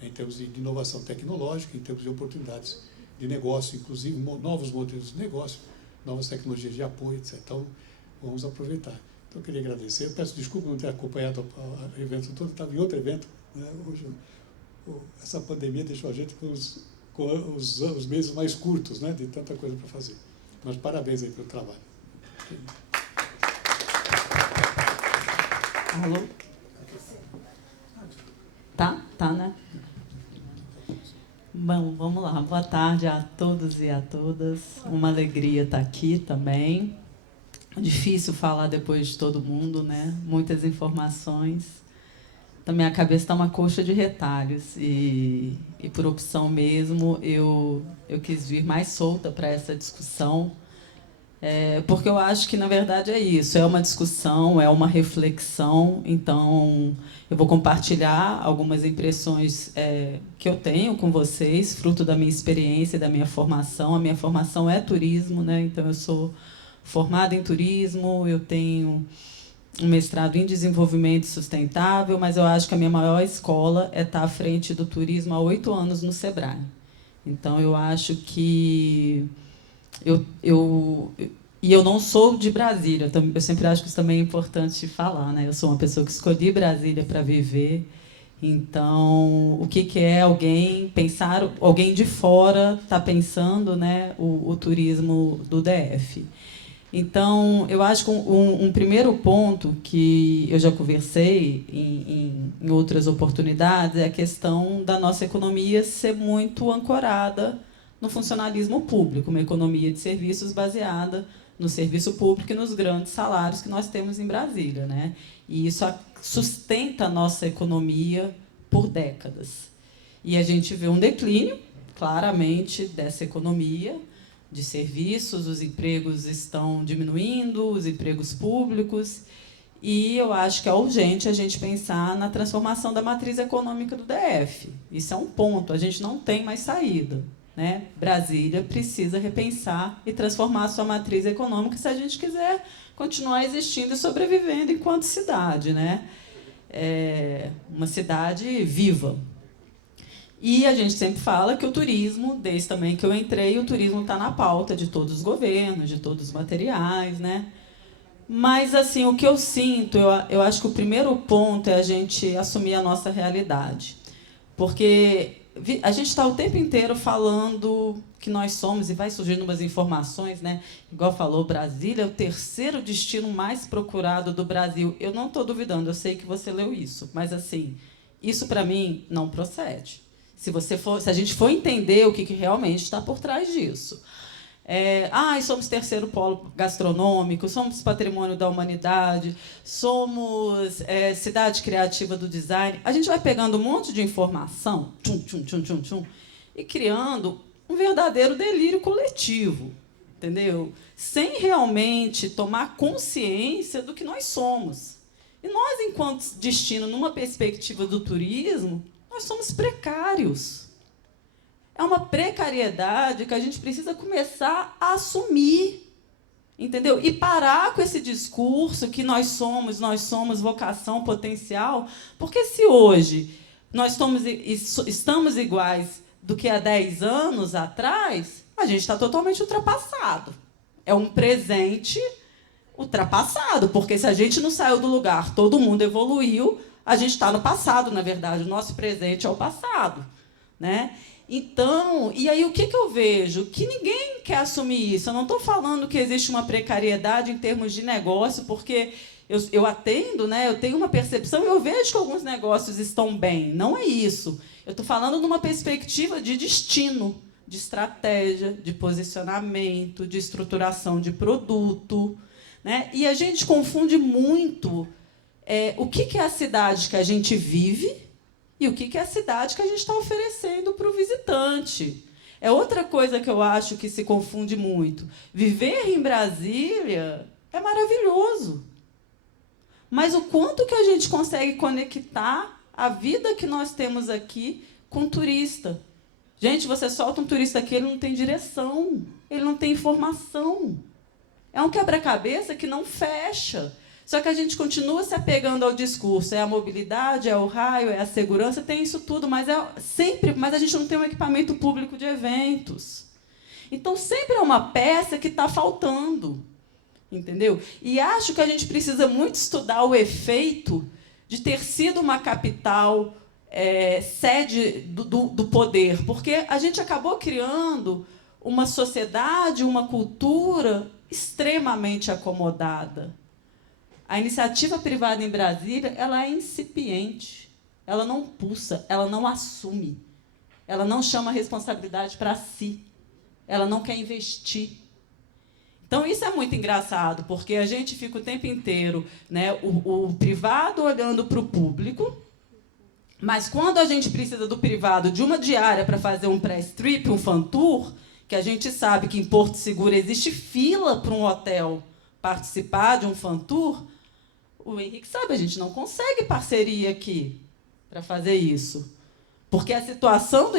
em termos de inovação tecnológica, em termos de oportunidades de negócio, inclusive novos modelos de negócio, novas tecnologias de apoio, etc. Então, vamos aproveitar. Então, eu queria agradecer. Eu peço desculpa por não ter acompanhado o evento todo, estava em outro evento, né? Hoje, essa pandemia deixou a gente com os meses mais curtos, né? De tanta coisa para fazer. Mas parabéns aí pelo trabalho. Alô? Tá, né? Bom, vamos lá. Boa tarde a todos e a todas. Uma alegria estar aqui também. Difícil falar depois de todo mundo, né? Muitas informações. Na minha cabeça está uma coxa de retalhos. E por opção mesmo, eu quis vir mais solta para essa discussão. Porque eu acho que, na verdade, é isso. É uma discussão, é uma reflexão. Então, eu vou compartilhar algumas impressões que eu tenho com vocês, fruto da minha experiência e da minha formação. A minha formação é turismo, né? Então, eu sou formada em turismo, eu tenho um mestrado em desenvolvimento sustentável, mas eu acho que a minha maior escola é estar à frente do turismo há 8 anos no Sebrae. Então, eu acho que... E eu não sou de Brasília, eu sempre acho que isso também é importante falar, né? Eu sou uma pessoa que escolhi Brasília para viver, então o que é alguém de fora está pensando, né, o turismo do DF. Então, eu acho que um primeiro ponto que eu já conversei em outras oportunidades é a questão da nossa economia ser muito ancorada no funcionalismo público, uma economia de serviços baseada no serviço público e nos grandes salários que nós temos em Brasília, né? E isso sustenta a nossa economia por décadas. E a gente vê um declínio, claramente, dessa economia de serviços, os empregos estão diminuindo, os empregos públicos, e eu acho que é urgente a gente pensar na transformação da matriz econômica do DF. Isso é um ponto, a gente não tem mais saída, né? Brasília precisa repensar e transformar a sua matriz econômica se a gente quiser continuar existindo e sobrevivendo enquanto cidade, né? Uma cidade viva. E a gente sempre fala que o turismo, desde também que eu entrei, o turismo está na pauta de todos os governos, de todos os materiais, né? Mas, assim, o que eu sinto, eu acho que o primeiro ponto é a gente assumir a nossa realidade. Porque a gente está o tempo inteiro falando que nós somos, e vai surgindo umas informações, né? Igual falou, Brasília é o terceiro destino mais procurado do Brasil. Eu não estou duvidando, eu sei que você leu isso, mas, assim, isso, para mim, não procede. Se a gente for entender o que realmente está por trás disso. Somos terceiro polo gastronômico, somos patrimônio da humanidade, somos cidade criativa do design. A gente vai pegando um monte de informação e criando um verdadeiro delírio coletivo, entendeu? Sem realmente tomar consciência do que nós somos. E nós, enquanto destino, numa perspectiva do turismo, nós somos precários. É uma precariedade que a gente precisa começar a assumir, entendeu? E parar com esse discurso que nós somos vocação potencial, porque se hoje nós estamos iguais do que há 10 anos atrás, a gente está totalmente ultrapassado. É um presente ultrapassado, porque se a gente não saiu do lugar, todo mundo evoluiu, a gente está no passado, na verdade. O nosso presente é o passado, né? Então, e aí o que eu vejo? Que ninguém quer assumir isso. Eu não estou falando que existe uma precariedade em termos de negócio, porque eu atendo, né? Eu tenho uma percepção e eu vejo que alguns negócios estão bem. Não é isso. Eu estou falando numa perspectiva de destino, de estratégia, de posicionamento, de estruturação de produto, né? E a gente confunde muito o que é a cidade que a gente vive e o que é a cidade que a gente está oferecendo para o visitante. É outra coisa que eu acho que se confunde muito. Viver em Brasília é maravilhoso. Mas o quanto que a gente consegue conectar a vida que nós temos aqui com o turista? Gente, você solta um turista aqui, ele não tem direção, ele não tem informação. É um quebra-cabeça que não fecha. Só que a gente continua se apegando ao discurso. É a mobilidade, é o raio, é a segurança, tem isso tudo, mas mas a gente não tem um equipamento público de eventos. Então, sempre é uma peça que está faltando. Entendeu? E acho que a gente precisa muito estudar o efeito de ter sido uma capital sede do poder, porque a gente acabou criando uma sociedade, uma cultura extremamente acomodada. A iniciativa privada em Brasília, ela é incipiente, ela não pulsa, ela não assume, ela não chama a responsabilidade para si, ela não quer investir. Então, isso é muito engraçado, porque a gente fica o tempo inteiro, né, o privado olhando para o público, mas quando a gente precisa do privado de uma diária para fazer um press trip, um fan tour, que a gente sabe que em Porto Seguro existe fila para um hotel participar de um fan tour, o Henrique sabe, a gente não consegue parceria aqui para fazer isso. Porque a situação...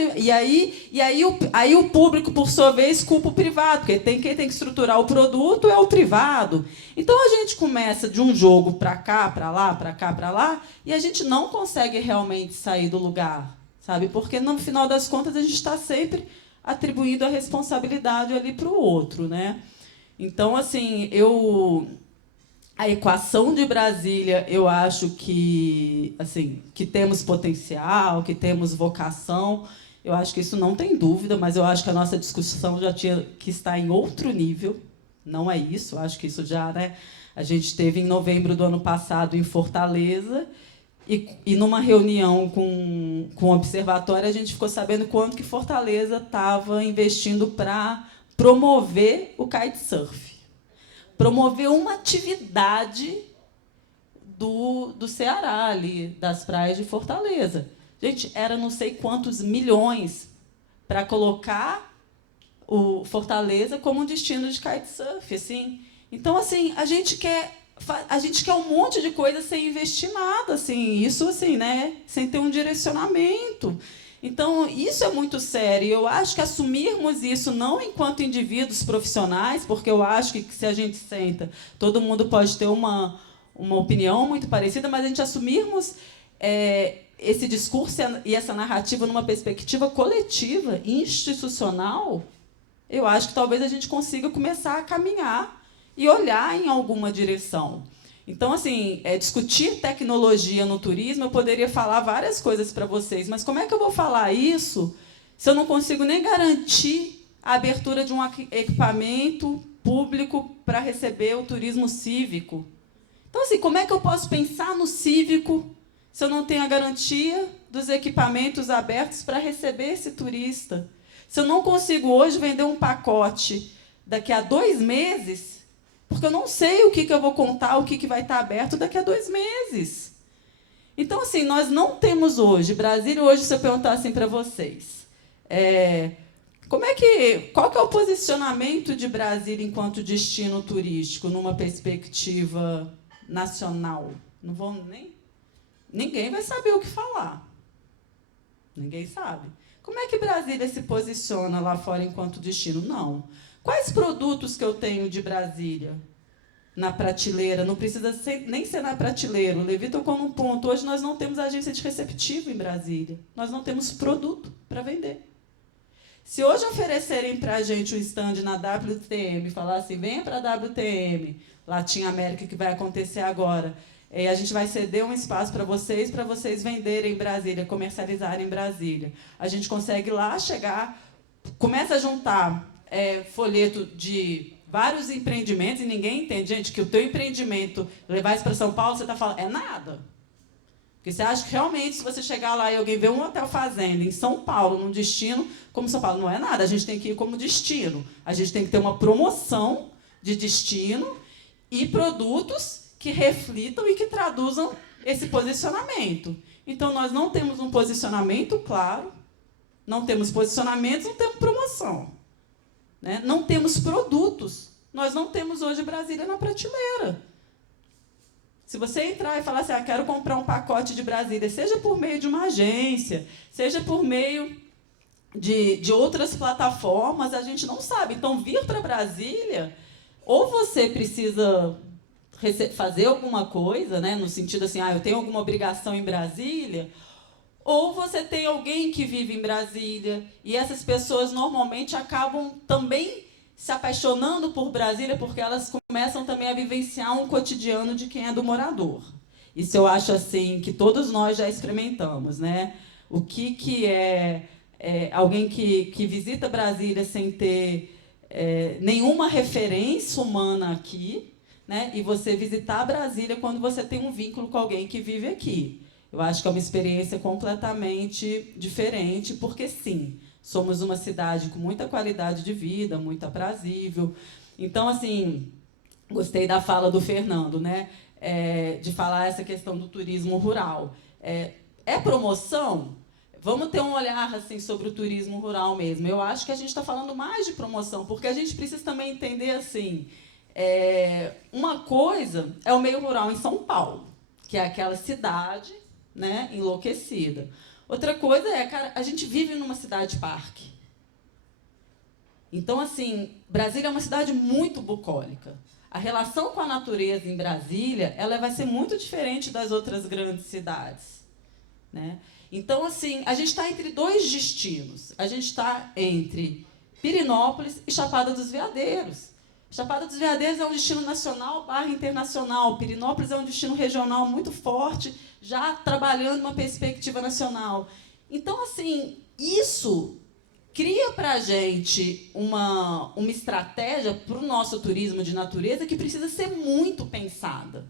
Aí o público, por sua vez, culpa o privado, porque quem tem que estruturar o produto é o privado. Então, a gente começa de um jogo para cá, para lá, para cá, para lá, e a gente não consegue realmente sair do lugar, sabe? Porque, no final das contas, a gente está sempre atribuindo a responsabilidade ali para o outro, né? Então, assim, a equação de Brasília, eu acho que, assim, que temos potencial, que temos vocação. Eu acho que isso não tem dúvida, mas eu acho que a nossa discussão já tinha que estar em outro nível. Não é isso, eu acho que isso já... Né? A gente esteve em novembro do ano passado em Fortaleza e numa reunião com o Observatório, a gente ficou sabendo quanto que Fortaleza estava investindo para promover o kitesurf. Promover uma atividade do Ceará, ali, das praias de Fortaleza. Gente, era não sei quantos milhões para colocar o Fortaleza como um destino de kitesurf. Assim. Então, assim, a gente quer um monte de coisa sem investir nada. Assim, isso assim, né, sem ter um direcionamento. Então, isso é muito sério. Eu acho que assumirmos isso não enquanto indivíduos profissionais, porque eu acho que se a gente senta, todo mundo pode ter uma opinião muito parecida, mas a gente assumirmos esse discurso e essa narrativa numa perspectiva coletiva, institucional, eu acho que talvez a gente consiga começar a caminhar e olhar em alguma direção. Então, assim, discutir tecnologia no turismo, eu poderia falar várias coisas para vocês, mas como é que eu vou falar isso se eu não consigo nem garantir a abertura de um equipamento público para receber o turismo cívico? Então, assim, como é que eu posso pensar no cívico se eu não tenho a garantia dos equipamentos abertos para receber esse turista? Se eu não consigo hoje vender um pacote daqui a 2 meses... Porque eu não sei o que eu vou contar, o que vai estar aberto daqui a 2 meses. Então, assim, nós não temos hoje... Brasília, hoje, se eu perguntar assim para vocês, qual que é o posicionamento de Brasília enquanto destino turístico numa perspectiva nacional? Não vou nem... Ninguém vai saber o que falar. Ninguém sabe. Como é que Brasília se posiciona lá fora enquanto destino? Não. Quais produtos que eu tenho de Brasília na prateleira? Não precisa nem ser na prateleira. O Levi tocou num ponto. Hoje nós não temos agência de receptivo em Brasília. Nós não temos produto para vender. Se hoje oferecerem para a gente um stand na WTM, falar assim, venha para a WTM, Latin América, que vai acontecer agora, e a gente vai ceder um espaço para vocês venderem em Brasília, comercializarem em Brasília. A gente consegue lá chegar, começa a juntar folheto de vários empreendimentos, e ninguém entende, gente, que o teu empreendimento, levar isso para São Paulo, você está falando, é nada. Porque você acha que realmente, se você chegar lá e alguém vê um hotel fazenda em São Paulo, num destino como São Paulo, não é nada, a gente tem que ir como destino. A gente tem que ter uma promoção de destino e produtos que reflitam e que traduzam esse posicionamento. Então, nós não temos um posicionamento claro, não temos posicionamentos, não temos promoção, né? Não temos produtos. Nós não temos hoje Brasília na prateleira. Se você entrar e falar assim, quero comprar um pacote de Brasília, seja por meio de uma agência, seja por meio de outras plataformas, a gente não sabe. Então, vir para Brasília, ou você precisa fazer alguma coisa, né, no sentido assim, eu tenho alguma obrigação em Brasília, ou você tem alguém que vive em Brasília, e essas pessoas normalmente acabam também se apaixonando por Brasília, porque elas começam também a vivenciar um cotidiano de quem é do morador. Isso eu acho assim que todos nós já experimentamos, né? O que é alguém que visita Brasília sem ter nenhuma referência humana aqui, né? E você visitar Brasília quando você tem um vínculo com alguém que vive aqui. Eu acho que é uma experiência completamente diferente, porque, sim, somos uma cidade com muita qualidade de vida, muito aprazível. Então, assim, gostei da fala do Fernando, né? De falar essa questão do turismo rural. É promoção? Vamos ter um olhar assim, sobre o turismo rural mesmo. Eu acho que a gente está falando mais de promoção, porque a gente precisa também entender assim, uma coisa é o meio rural em São Paulo, que é aquela cidade, né, enlouquecida. Outra coisa cara, a gente vive numa cidade-parque. Então, assim, Brasília é uma cidade muito bucólica. A relação com a natureza em Brasília ela vai ser muito diferente das outras grandes cidades, né? Então, assim, a gente está entre dois destinos. A gente está entre Pirenópolis e Chapada dos Veadeiros. Chapada dos Veadeiros é um destino nacional / internacional. Pirenópolis é um destino regional muito forte, já trabalhando uma perspectiva nacional. Então, assim, isso cria para a gente uma estratégia para o nosso turismo de natureza que precisa ser muito pensada.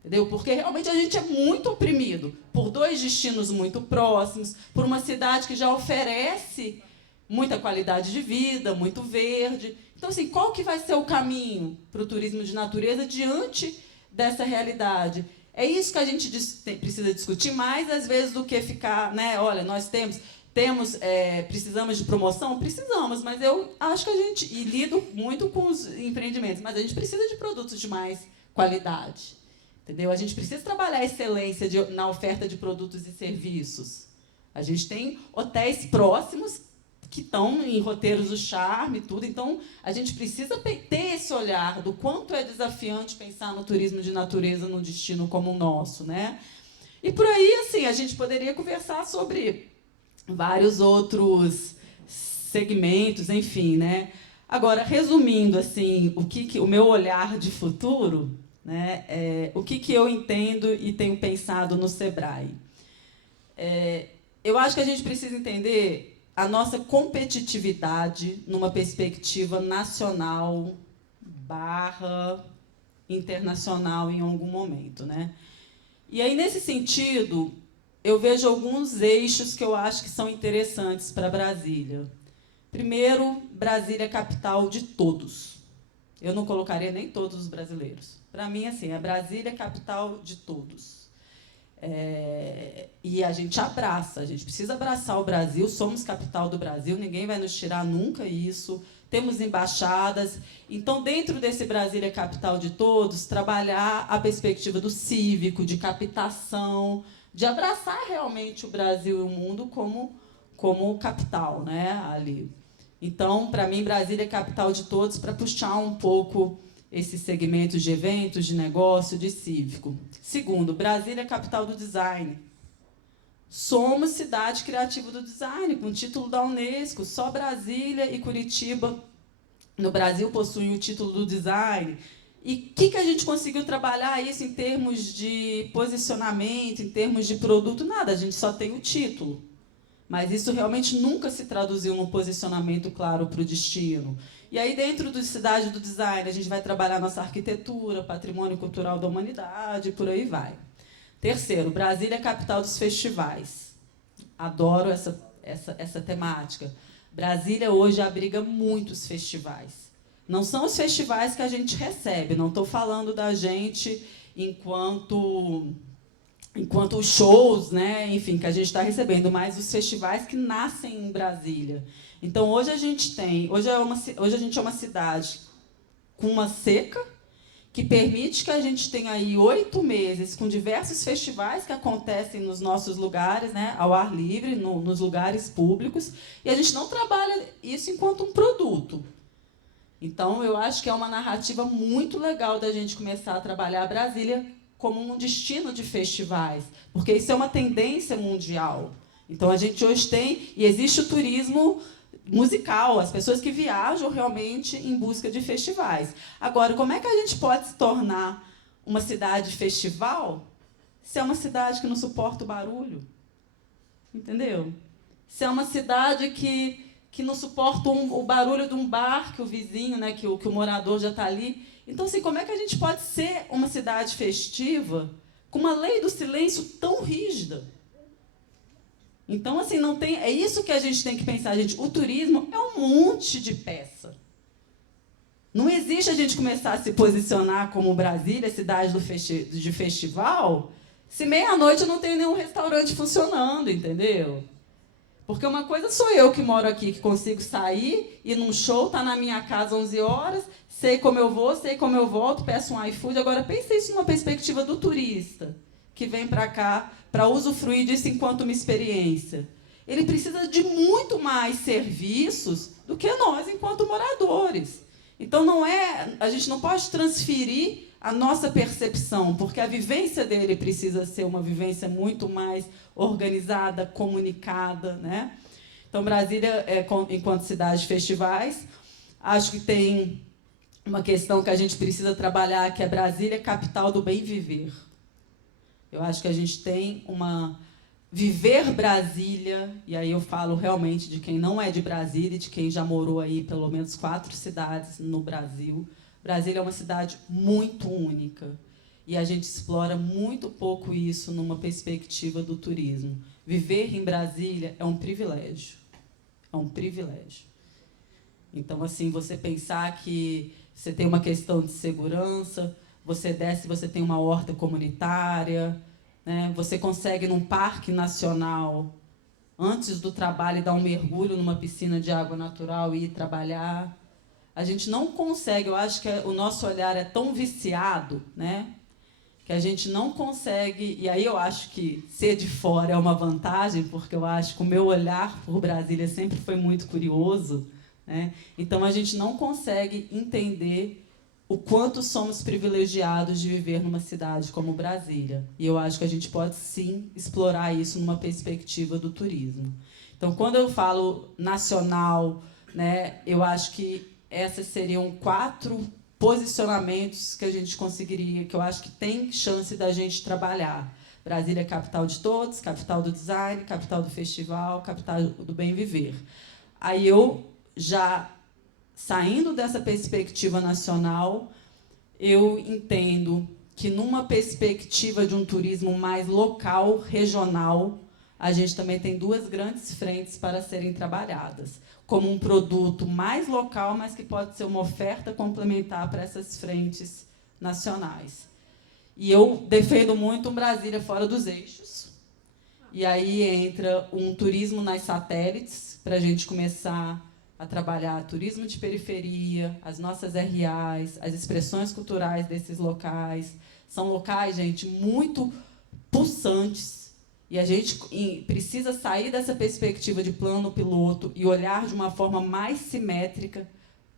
Entendeu? Porque realmente a gente é muito oprimido por dois destinos muito próximos, por uma cidade que já oferece muita qualidade de vida, muito verde. Então, assim, qual que vai ser o caminho para o turismo de natureza diante dessa realidade? É isso que a gente precisa discutir mais, às vezes, do que ficar, né? Olha, nós precisamos de promoção? Precisamos, mas eu acho que a gente, e lido muito com os empreendimentos, mas a gente precisa de produtos de mais qualidade. Entendeu? A gente precisa trabalhar a excelência na oferta de produtos e serviços. A gente tem hotéis próximos que estão em roteiros do charme e tudo. Então, a gente precisa ter esse olhar do quanto é desafiante pensar no turismo de natureza num destino como o nosso, né? E por aí, assim, a gente poderia conversar sobre vários outros segmentos, enfim, né? Agora, resumindo, assim, o meu olhar de futuro, né? O que eu entendo e tenho pensado no Sebrae. Eu acho que a gente precisa entender a nossa competitividade numa perspectiva nacional / internacional em algum momento, né? E aí, nesse sentido, eu vejo alguns eixos que eu acho que são interessantes para Brasília. Primeiro, Brasília é capital de todos. Eu não colocaria nem todos os brasileiros. Para mim, assim, a Brasília é capital de todos. E a gente precisa abraçar o Brasil, somos capital do Brasil, ninguém vai nos tirar nunca isso, temos embaixadas. Então, dentro desse Brasília capital de todos, trabalhar a perspectiva do cívico, de captação, de abraçar realmente o Brasil e o mundo como capital, né, ali. Então, para mim, Brasília é capital de todos, para puxar um pouco esses segmentos de eventos, de negócio, de cívico. Segundo, Brasília é capital do design. Somos cidade criativa do design, com título da Unesco. Só Brasília e Curitiba, no Brasil, possuem o título do design. E o que a gente conseguiu trabalhar isso em termos de posicionamento, em termos de produto? Nada, a gente só tem o título. Mas isso realmente nunca se traduziu num posicionamento claro para o destino. E aí, dentro da cidade do design, a gente vai trabalhar nossa arquitetura, patrimônio cultural da humanidade, por aí vai. Terceiro, Brasília é capital dos festivais. Adoro essa temática. Brasília hoje abriga muitos festivais. Não são os festivais que a gente recebe, não estou falando da gente enquanto enquanto os shows, né, enfim, que a gente está recebendo, mas os festivais que nascem em Brasília. Então, hoje a gente é uma cidade com uma seca, que permite que a gente tenha aí 8 meses com diversos festivais que acontecem nos nossos lugares, né, ao ar livre, nos lugares públicos, e a gente não trabalha isso enquanto um produto. Então, eu acho que é uma narrativa muito legal da gente começar a trabalhar Brasília como um destino de festivais, porque isso é uma tendência mundial. Então, a gente hoje tem, e existe o turismo musical, as pessoas que viajam realmente em busca de festivais. Agora, como é que a gente pode se tornar uma cidade festival se é uma cidade que não suporta o barulho? Entendeu? Se é uma cidade que não suporta o barulho de um bar que o vizinho, né, que o morador já está ali. Então, assim, como é que a gente pode ser uma cidade festiva com uma lei do silêncio tão rígida? Então, assim, não tem. É isso que a gente tem que pensar, gente. O turismo é um monte de peça. Não existe a gente começar a se posicionar como Brasília, cidade de festival, se meia-noite não tem nenhum restaurante funcionando, entendeu? Porque uma coisa sou eu que moro aqui, que consigo sair, ir num show, estar na minha casa 11 horas, sei como eu vou, sei como eu volto, peço um iFood. Agora, pense isso numa perspectiva do turista, que vem para cá para usufruir disso enquanto uma experiência. Ele precisa de muito mais serviços do que nós, enquanto moradores. Então, a gente não pode transferir a nossa percepção, porque a vivência dele precisa ser uma vivência muito mais organizada, comunicada, né? Então, Brasília, enquanto cidade de festivais, acho que tem uma questão que a gente precisa trabalhar, que é Brasília, capital do bem viver. Eu acho que a gente tem viver Brasília, e aí eu falo realmente de quem não é de Brasília, de quem já morou aí pelo menos 4 cidades no Brasil. Brasília é uma cidade muito única, e a gente explora muito pouco isso numa perspectiva do turismo. Viver em Brasília é um privilégio. É um privilégio. Então, assim, você pensar que você tem uma questão de segurança, você desce, você tem uma horta comunitária, né? Você consegue, num parque nacional, antes do trabalho, dar um mergulho numa piscina de água natural e ir trabalhar. A gente não consegue, eu acho que o nosso olhar é tão viciado, né, que a gente não consegue, e aí eu acho que ser de fora é uma vantagem, porque eu acho que o meu olhar por Brasília sempre foi muito curioso, né? Então, a gente não consegue entender o quanto somos privilegiados de viver numa cidade como Brasília. E eu acho que a gente pode, sim, explorar isso numa perspectiva do turismo. Então, quando eu falo nacional, né, eu acho que esses seriam 4 posicionamentos que a gente conseguiria, que eu acho que tem chance da gente trabalhar. Brasília é capital de todos, capital do design, capital do festival, capital do bem viver. Aí eu, já saindo dessa perspectiva nacional, eu entendo que, numa perspectiva de um turismo mais local, regional, a gente também tem 2 grandes frentes para serem trabalhadas, como um produto mais local, mas que pode ser uma oferta complementar para essas frentes nacionais. E eu defendo muito um Brasília fora dos eixos. E aí entra um turismo nas satélites, para a gente começar a trabalhar turismo de periferia, as nossas RAs, as expressões culturais desses locais. São locais, gente, muito pulsantes. E a gente precisa sair dessa perspectiva de plano piloto e olhar de uma forma mais simétrica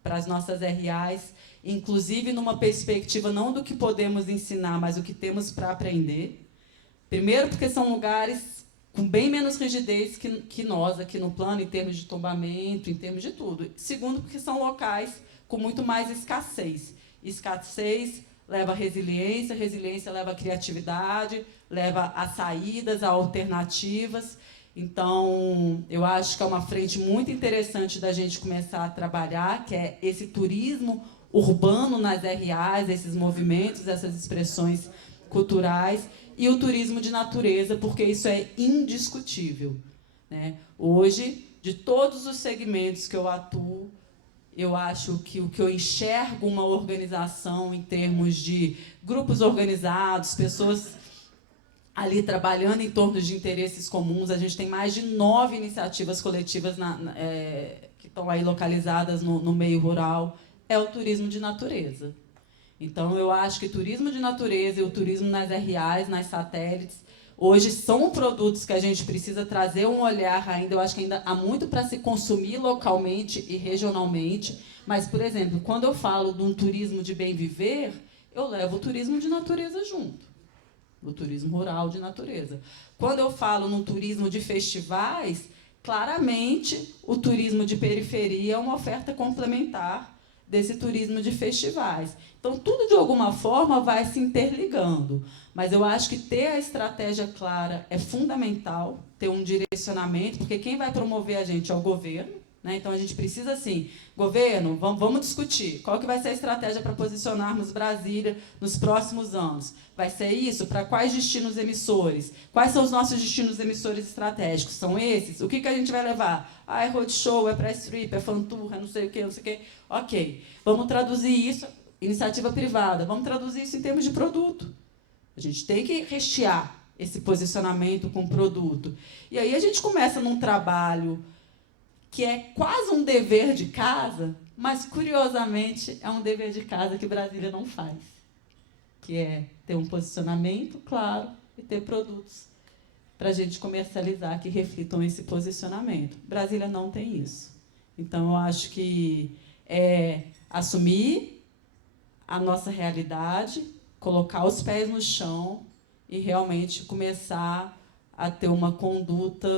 para as nossas RAs, inclusive numa perspectiva não do que podemos ensinar, mas o que temos para aprender. Primeiro, porque são lugares com bem menos rigidez que nós aqui no plano, em termos de tombamento, em termos de tudo. Segundo, porque são locais com muito mais escassez. Escassez leva a resiliência, resiliência leva a criatividade, leva a saídas, a alternativas. Então, eu acho que é uma frente muito interessante da gente começar a trabalhar, que é esse turismo urbano nas RAs, esses movimentos, essas expressões culturais, e o turismo de natureza, porque isso é indiscutível, né? Hoje, de todos os segmentos que eu atuo, eu acho que o que eu enxergo uma organização em termos de grupos organizados, pessoas ali trabalhando em torno de interesses comuns. A gente tem mais de 9 iniciativas coletivas que estão aí localizadas no meio rural. É o turismo de natureza. Então, eu acho que turismo de natureza e o turismo nas RAs, nas satélites, hoje são produtos que a gente precisa trazer um olhar ainda. Eu acho que ainda há muito para se consumir localmente e regionalmente. Mas, por exemplo, quando eu falo de um turismo de bem viver, eu levo o turismo de natureza junto, o turismo rural de natureza. Quando eu falo no turismo de festivais, claramente o turismo de periferia é uma oferta complementar desse turismo de festivais. Então, tudo, de alguma forma, vai se interligando. Mas eu acho que ter a estratégia clara é fundamental, ter um direcionamento, porque quem vai promover a gente é o governo, né? Então, a gente precisa, assim, governo, vamos discutir qual que vai ser a estratégia para posicionarmos Brasília nos próximos anos. Vai ser isso? Para quais destinos emissores? Quais são os nossos destinos emissores estratégicos? São esses? O que a gente vai levar? Ah, é roadshow, é press trip, é fan tour, é não sei o quê, não sei o quê. Ok, vamos traduzir isso, iniciativa privada, vamos traduzir isso em termos de produto. A gente tem que rechear esse posicionamento com produto. E aí a gente começa num trabalho que é quase um dever de casa, mas, curiosamente, é um dever de casa que Brasília não faz, que é ter um posicionamento claro e ter produtos para a gente comercializar que reflitam esse posicionamento. Brasília não tem isso. Então, eu acho que é assumir a nossa realidade, colocar os pés no chão e realmente começar a ter uma conduta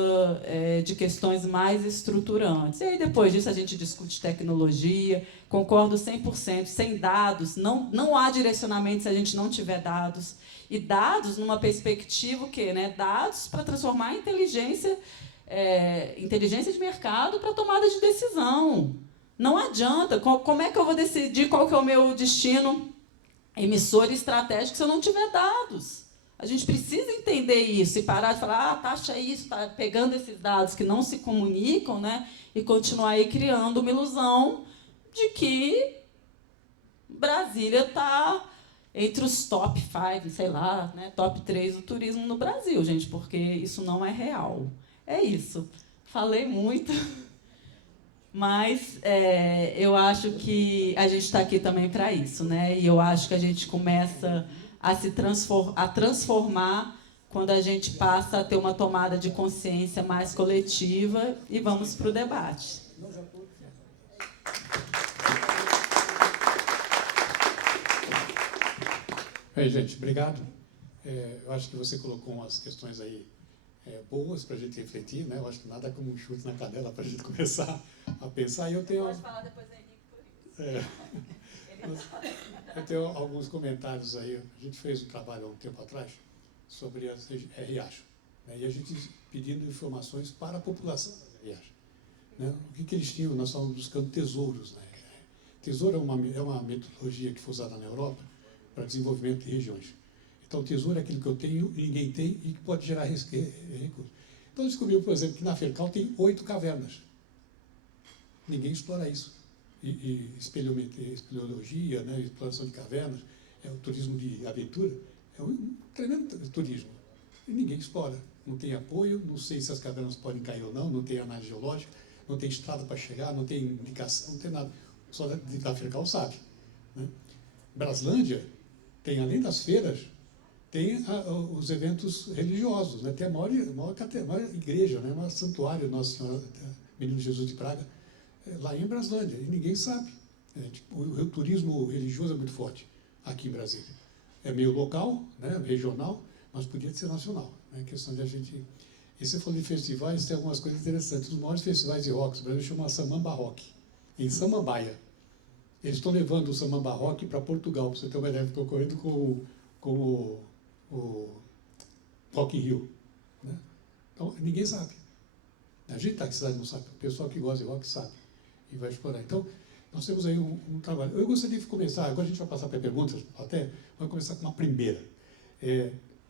de questões mais estruturantes. E aí, depois disso, a gente discute tecnologia. Concordo 100%. Sem dados, não há direcionamento se a gente não tiver dados. E dados numa perspectiva o quê? Né? Dados para transformar a inteligência de mercado para tomada de decisão. Não adianta. Como é que eu vou decidir qual que é o meu destino emissor estratégico se eu não tiver dados? A gente precisa entender isso e parar de falar, a taxa é isso, tá pegando esses dados que não se comunicam, né, e continuar aí criando uma ilusão de que Brasília está entre os top 5, sei lá, né, top 3 do turismo no Brasil, gente, porque isso não é real. É isso. Falei muito, mas eu acho que a gente está aqui também para isso, né? E eu acho que a gente começa a transformar quando a gente passa a ter uma tomada de consciência mais coletiva e vamos para o debate. Bem, gente, obrigado. Eu acho que você colocou umas questões aí boas para a gente refletir, né? Eu acho que nada como um chute na cadela para a gente começar a pensar. E eu tenho... Pode falar depois, Henrique, por isso. Eu tenho alguns comentários aí. A gente fez um trabalho há um tempo atrás sobre as Riacho, né? E a gente pedindo informações para a população das Riacho, né? O que eles tinham? Nós estávamos buscando tesouros, né? Tesouro é uma metodologia que foi usada na Europa para desenvolvimento de regiões. Então, tesouro é aquilo que eu tenho e ninguém tem e que pode gerar recursos. Então, descobrimos, por exemplo, que na Fercal tem 8 cavernas. Ninguém explora isso. E espeleologia, né, exploração de cavernas, o turismo de aventura, é um tremendo turismo. E ninguém explora. Não tem apoio, não sei se as cavernas podem cair ou não, não tem análise geológica, não tem estrada para chegar, não tem indicação, não tem nada. Só da Fercal sabe, né? Braslândia tem, além das feiras, tem os eventos religiosos, né? Tem a maior igreja, né? O maior santuário Nossa Senhora, Menino Jesus de Praga, lá em Braslândia, e ninguém sabe. O turismo religioso é muito forte aqui em Brasília. É meio local, né, regional, mas podia ser nacional. É questão de a gente... E você falou de festivais, tem algumas coisas interessantes. Os maiores festivais de rock do Brasil chamam Samamba Rock, em Samambaia. Eles estão levando o Samamba Rock para Portugal, para você ter uma ideia, ficou correndo com o Rock in Rio, né? Então, ninguém sabe. A gente está aqui na cidade não sabe, o pessoal que gosta de rock sabe e vai explorar. Então, nós temos aí um trabalho. Eu gostaria de começar, agora a gente vai passar para perguntas, até, vamos começar com uma primeira.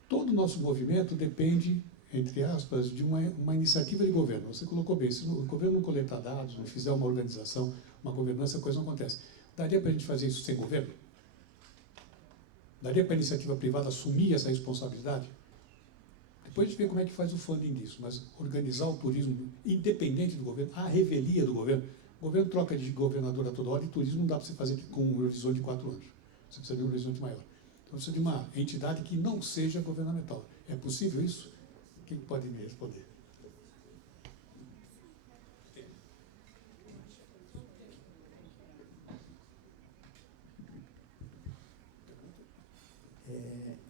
Todo o nosso movimento depende, entre aspas, de uma iniciativa de governo. Você colocou bem, se o governo não coletar dados, não fizer uma organização, uma governança, a coisa não acontece. Daria para a gente fazer isso sem governo? Daria para a iniciativa privada assumir essa responsabilidade? Depois a gente vê como é que faz o funding disso, mas organizar o turismo independente do governo, a revelia do governo. O governo troca de governador a toda hora e turismo não dá para você fazer com um horizonte de 4 anos. Você precisa de um horizonte maior. Então, precisa de uma entidade que não seja governamental. É possível isso? Quem pode me responder?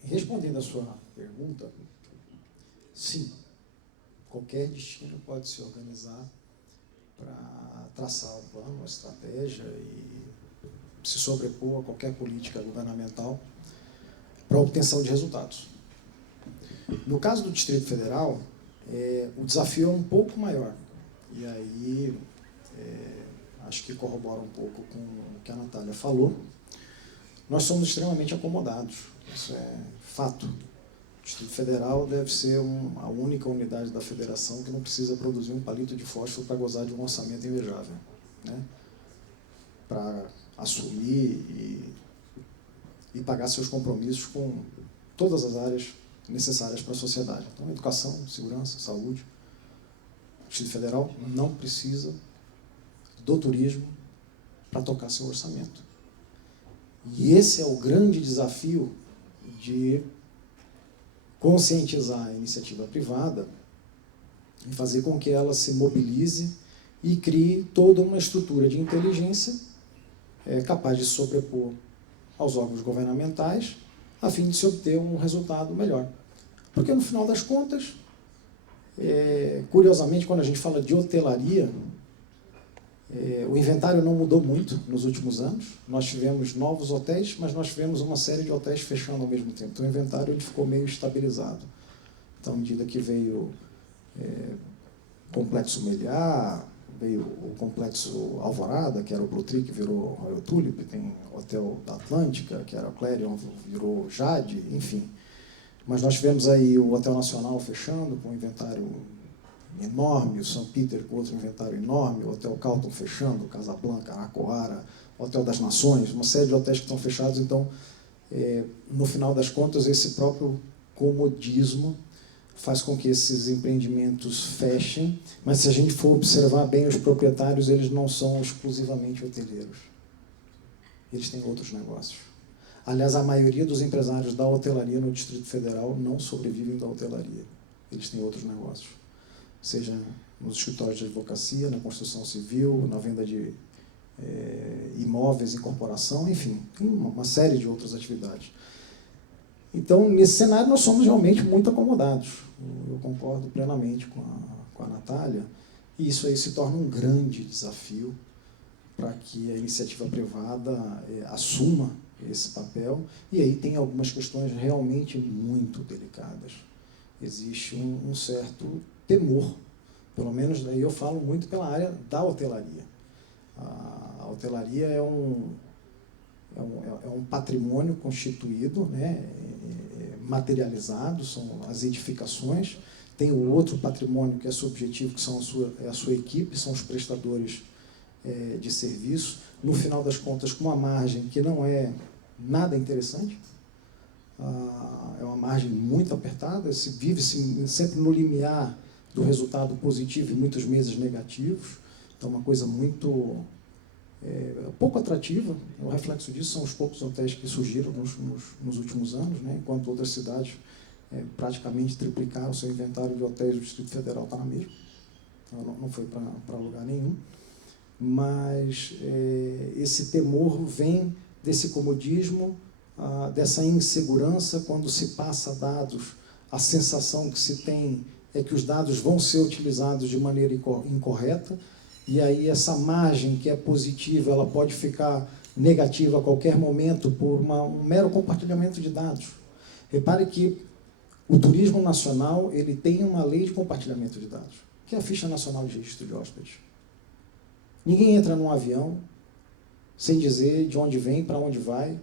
Respondendo à sua pergunta, sim, qualquer destino pode se organizar para traçar um plano, uma estratégia e se sobrepor a qualquer política governamental para a obtenção de resultados. No caso do Distrito Federal, o desafio é um pouco maior. E aí, acho que corrobora um pouco com o que a Natália falou. Nós somos extremamente acomodados, isso é fato. O Distrito Federal deve ser a única unidade da federação que não precisa produzir um palito de fósforo para gozar de um orçamento invejável, né? Para assumir e pagar seus compromissos com todas as áreas necessárias para a sociedade. Então, educação, segurança, saúde. O Distrito Federal não precisa do turismo para tocar seu orçamento. E esse é o grande desafio de conscientizar a iniciativa privada e fazer com que ela se mobilize e crie toda uma estrutura de inteligência capaz de se sobrepor aos órgãos governamentais a fim de se obter um resultado melhor. Porque, no final das contas, curiosamente, quando a gente fala de hotelaria, o inventário não mudou muito nos últimos anos. Nós tivemos novos hotéis, mas nós tivemos uma série de hotéis fechando ao mesmo tempo. Então, o inventário ele ficou meio estabilizado. Então, à medida que veio Complexo Meliá, veio o Complexo Alvorada, que era o Blue Tree, que virou Royal Tulip, tem o Hotel da Atlântica, que era o Clarion, virou Jade, enfim. Mas nós tivemos aí o Hotel Nacional fechando, com um inventário enorme, o St. Peter com outro inventário enorme, o Hotel Carlton fechando, Casablanca, Aracoara, Hotel das Nações, uma série de hotéis que estão fechados. Então, no final das contas, esse próprio comodismo faz com que esses empreendimentos fechem, mas se a gente for observar bem os proprietários, eles não são exclusivamente hoteleiros. Eles têm outros negócios. Aliás, a maioria dos empresários da hotelaria no Distrito Federal não sobrevivem da hotelaria. Eles têm outros negócios. Seja nos escritórios de advocacia, na construção civil, na venda de imóveis, incorporação, enfim, tem uma série de outras atividades. Então, nesse cenário, nós somos realmente muito acomodados. Eu concordo plenamente com a Natália, e isso aí se torna um grande desafio para que a iniciativa privada assuma esse papel, e aí tem algumas questões realmente muito delicadas. Existe um certo temor, pelo menos daí eu falo muito pela área da hotelaria. A hotelaria é um patrimônio constituído, né, materializado, são as edificações. Tem o outro patrimônio que é subjetivo, que são a sua equipe, são os prestadores de serviço. No final das contas, com uma margem que não é nada interessante, é uma margem muito apertada, se vive sempre no limiar do resultado positivo e muitos meses negativos. Então, uma coisa muito pouco atrativa. O reflexo disso são os poucos hotéis que surgiram nos últimos anos, né? Enquanto outras cidades praticamente triplicaram o seu inventário de hotéis. O Distrito Federal está na mesma, não foi para lugar nenhum. Mas esse temor vem desse comodismo, dessa insegurança. Quando se passa dados, a sensação que se tem é que os dados vão ser utilizados de maneira incorreta, e aí essa margem que é positiva, ela pode ficar negativa a qualquer momento por um mero compartilhamento de dados. Repare que o turismo nacional ele tem uma lei de compartilhamento de dados, que é a Ficha Nacional de Registro de Hóspedes. Ninguém entra num avião sem dizer de onde vem, para onde vai,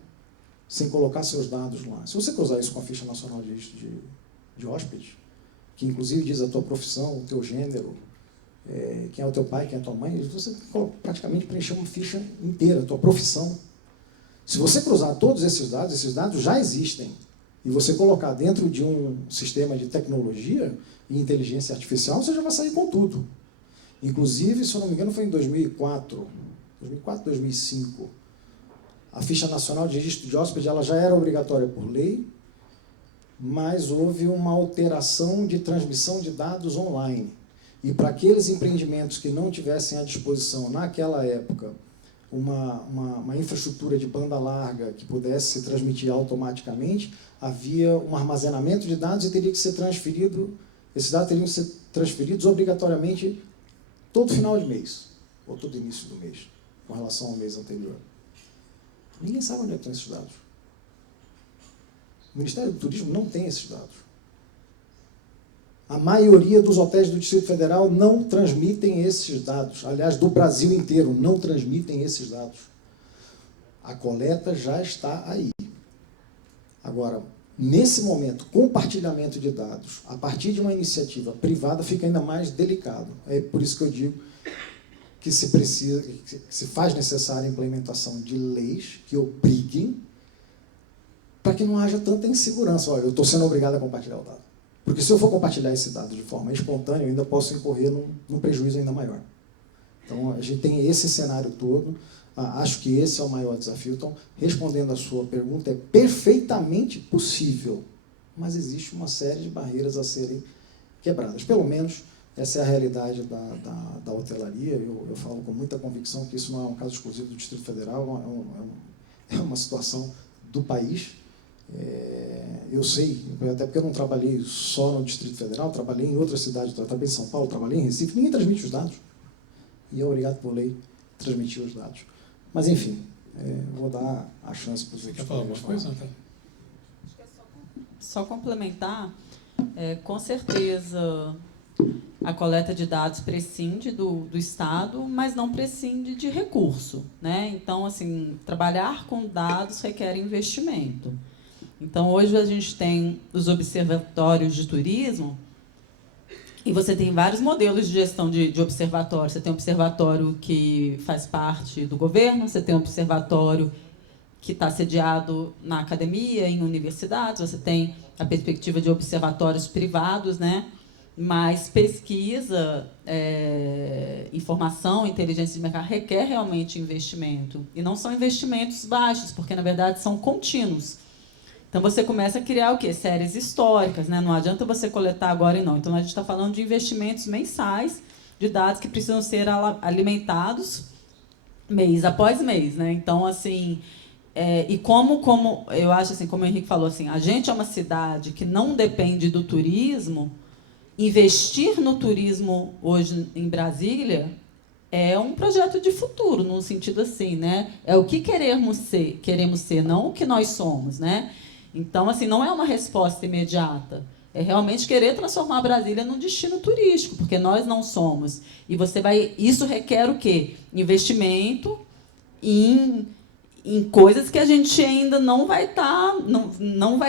sem colocar seus dados lá. Se você cruzar isso com a Ficha Nacional de Registro de Hóspedes, que inclusive diz a tua profissão, o teu gênero, quem é o teu pai, quem é a tua mãe, você praticamente preencheu uma ficha inteira, a tua profissão. Se você cruzar todos esses dados já existem E você colocar dentro de um sistema de tecnologia e inteligência artificial, você já vai sair com tudo. Inclusive, se eu não me engano, foi em 2004, 2005, a ficha nacional de registro de hóspede ela já era obrigatória por lei, mas houve uma alteração de transmissão de dados online. E para aqueles empreendimentos que não tivessem à disposição, naquela época, uma infraestrutura de banda larga que pudesse se transmitir automaticamente, havia um armazenamento de dados e teria que ser transferido, esses dados teriam que ser transferidos obrigatoriamente todo final de mês, ou todo início do mês, com relação ao mês anterior. Ninguém sabe onde é que estão esses dados. O Ministério do Turismo não tem esses dados. A maioria dos hotéis do Distrito Federal não transmitem esses dados. Aliás, do Brasil inteiro, não transmitem esses dados. A coleta já está aí. Agora, nesse momento, compartilhamento de dados, a partir de uma iniciativa privada, fica ainda mais delicado. É por isso que eu digo que se faz necessária a implementação de leis que obriguem para que não haja tanta insegurança. Olha, eu estou sendo obrigado a compartilhar o dado. Porque se eu for compartilhar esse dado de forma espontânea, eu ainda posso incorrer num prejuízo ainda maior. Então, a gente tem esse cenário todo. Acho que esse é o maior desafio. Então, respondendo a sua pergunta, é perfeitamente possível, mas existe uma série de barreiras a serem quebradas. Pelo menos, essa é a realidade da hotelaria. Eu falo com muita convicção que isso não é um caso exclusivo do Distrito Federal, é uma situação do país. Eu sei, até porque eu não trabalhei só no Distrito Federal, trabalhei em outras cidades, trabalhei em São Paulo, trabalhei em Recife, ninguém transmite os dados. E é obrigado por lei transmitir os dados. Mas, enfim, vou dar a chance para os outros. Quer falar alguma coisa, Natália? Só complementar, com certeza a coleta de dados prescinde do Estado, mas não prescinde de recurso, né? Então, assim, trabalhar com dados requer investimento. Então, hoje a gente tem os observatórios de turismo e você tem vários modelos de gestão de observatório. Você tem um observatório que faz parte do governo, você tem um observatório que está sediado na academia, em universidades, você tem a perspectiva de observatórios privados, né? Mas pesquisa, informação, inteligência de mercado requer realmente investimento. E não são investimentos baixos, porque, na verdade, são contínuos. Então, você começa a criar o quê? Séries históricas, né? Não adianta você coletar agora e não. Então, a gente está falando de investimentos mensais, de dados que precisam ser alimentados mês após mês, né? Então, assim, e como eu acho, assim, como o Henrique falou, assim, a gente é uma cidade que não depende do turismo. Investir no turismo hoje em Brasília é um projeto de futuro, num sentido assim, né? É o que queremos ser, não o que nós somos, né? Então, assim, não é uma resposta imediata. É realmente querer transformar Brasília num destino turístico, porque nós não somos. E isso requer o quê? Investimento em coisas que a gente ainda não vai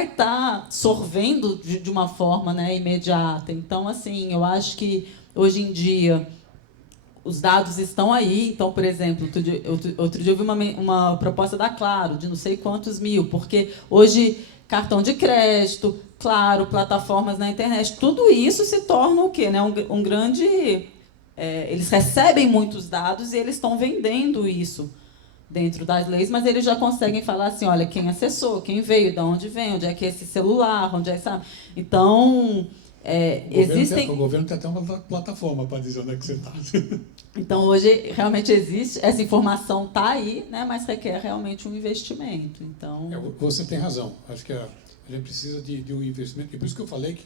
estar sorvendo de uma forma, né, imediata. Então, assim, eu acho que hoje em dia os dados estão aí. Então, por exemplo, outro dia eu vi uma proposta da Claro, de não sei quantos mil, porque hoje cartão de crédito, Claro, plataformas na internet, tudo isso se torna o quê? Né? Um grande... eles recebem muitos dados e eles estão vendendo isso dentro das leis, mas eles já conseguem falar assim, olha, quem acessou, quem veio, de onde vem, onde é que é esse celular, onde é que sabe. Então, O governo tem até uma plataforma para dizer onde é que você está. Então, hoje, realmente existe, essa informação está aí, né, mas requer realmente um investimento. Então... Você tem razão. Acho que a gente precisa de um investimento. E por isso que eu falei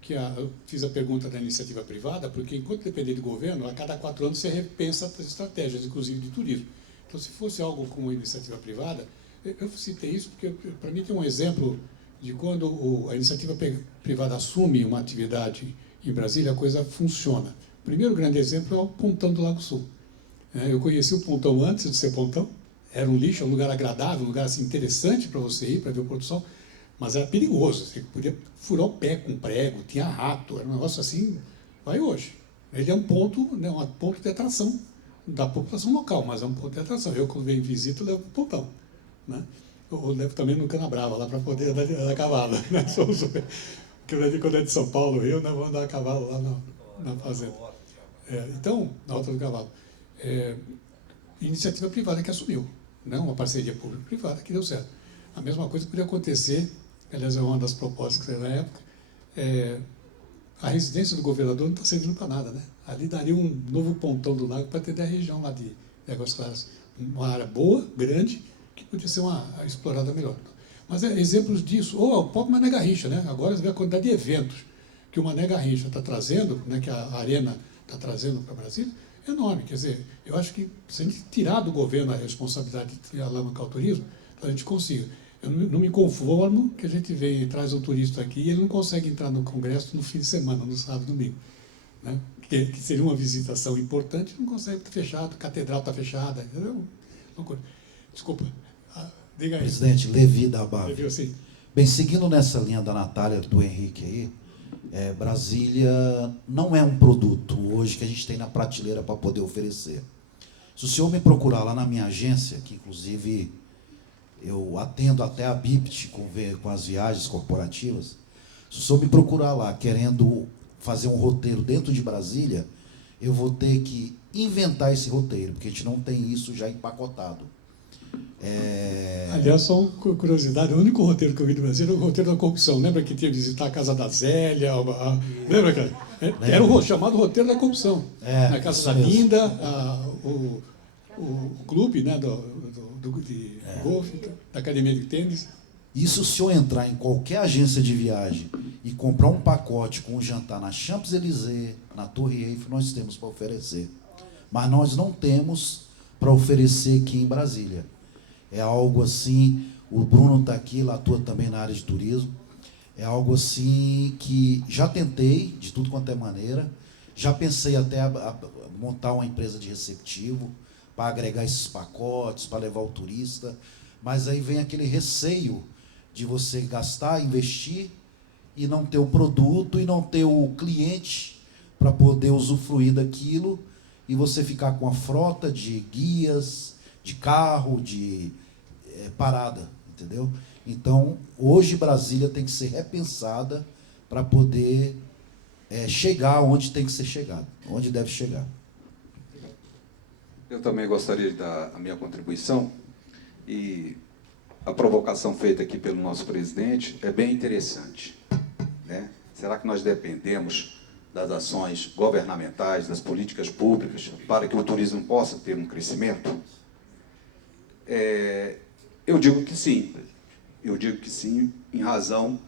que eu fiz a pergunta da iniciativa privada, porque enquanto depender do governo, a cada 4 anos você repensa as estratégias, inclusive de turismo. Então, se fosse algo como iniciativa privada, eu citei isso porque, para mim, tem um exemplo de quando a iniciativa privada assume uma atividade em Brasília, a coisa funciona. O primeiro grande exemplo é o Pontão do Lago Sul. Eu conheci o Pontão antes de ser Pontão, era um lixo, um lugar agradável, um lugar assim, interessante para você ir, para ver o pôr do sol, mas era perigoso, você podia furar o pé com prego, tinha rato, era um negócio assim, vai hoje. Ele é um ponto, né, um ponto de atração da população local, mas é um ponto de atração. Eu, quando venho em visita, levo para o Pontão. Né? eu levo também no Canabrava, lá para poder andar a cavalo. Né? Quando é de São Paulo, Rio, nós vamos andar a cavalo lá na fazenda. Então, na Alta do Cavalo. Iniciativa privada que assumiu, né? Uma parceria público-privada que deu certo. A mesma coisa poderia acontecer, aliás, é uma das propostas que teve na época, a residência do governador não está servindo para nada, né? Ali daria um novo pontão do lago para atender a região lá de Águas Claras. Uma área boa, grande, que podia ser explorada melhor. Mas exemplos disso, ou o próprio Mané Garrincha, né? Agora você vê a quantidade de eventos que o Mané Garrincha está trazendo, né? Que a Arena está trazendo para Brasília, é enorme. Quer dizer, eu acho que se a gente tirar do governo a responsabilidade de alavancar o turismo, a gente consiga. Eu não me conformo que a gente vem e traz um turista aqui e ele não consegue entrar no Congresso no fim de semana, no sábado e domingo. Né? Que seria uma visitação importante, não consegue, estar fechado, a catedral está fechada. Entendeu? Desculpa, diga aí. Presidente, Levi da Bava. Levi, sim. Bem, seguindo nessa linha da Natália, do Henrique aí, Brasília não é um produto hoje que a gente tem na prateleira para poder oferecer. Se o senhor me procurar lá na minha agência, que inclusive eu atendo até a BIPT com as viagens corporativas, se o senhor me procurar lá querendo fazer um roteiro dentro de Brasília, eu vou ter que inventar esse roteiro, porque a gente não tem isso já empacotado. Aliás, só uma curiosidade, o único roteiro que eu vi do Brasil era o roteiro da corrupção. Lembra que tinha que visitar a casa da Zélia? Lembra, cara? Era o chamado roteiro da corrupção. Na Casa da Linda, o clube, né, de golfe, da academia de tênis. Isso, se eu entrar em qualquer agência de viagem e comprar um pacote com um jantar na Champs-Élysées, na Torre Eiffel, nós temos para oferecer. Mas nós não temos para oferecer aqui em Brasília. É algo assim, o Bruno está aqui, ele atua também na área de turismo, é algo assim que já tentei, de tudo quanto é maneira, já pensei até a montar uma empresa de receptivo, para agregar esses pacotes, para levar o turista, mas aí vem aquele receio de você gastar, investir, e não ter o produto, e não ter o cliente para poder usufruir daquilo, e você ficar com a frota de guias, de carro, de parada, entendeu? Então, hoje Brasília tem que ser repensada para poder chegar onde tem que ser chegado, onde deve chegar. Eu também gostaria de dar a minha contribuição, e a provocação feita aqui pelo nosso presidente é bem interessante, né? Será que nós dependemos das ações governamentais, das políticas públicas, para que o turismo possa ter um crescimento? Eu digo que sim. Eu digo que sim, em razão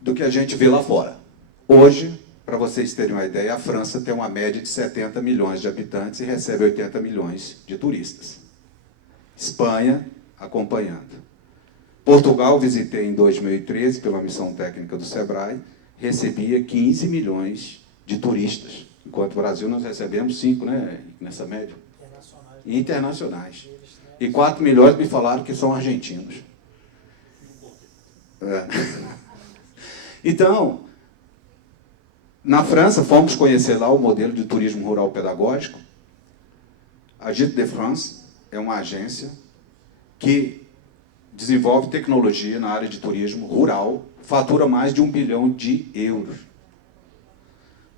do que a gente vê lá fora. Hoje, para vocês terem uma ideia, a França tem uma média de 70 milhões de habitantes e recebe 80 milhões de turistas. Espanha, acompanhando. Portugal, visitei em 2013, pela missão técnica do SEBRAE, recebia 15 milhões de turistas, enquanto o Brasil nós recebemos 5, né, nessa média. Internacionais. E 4 milhões me falaram que são argentinos. Então, na França, fomos conhecer lá o modelo de turismo rural pedagógico. A Gîte de France é uma agência que desenvolve tecnologia na área de turismo rural, fatura mais de 1 bilhão de euros.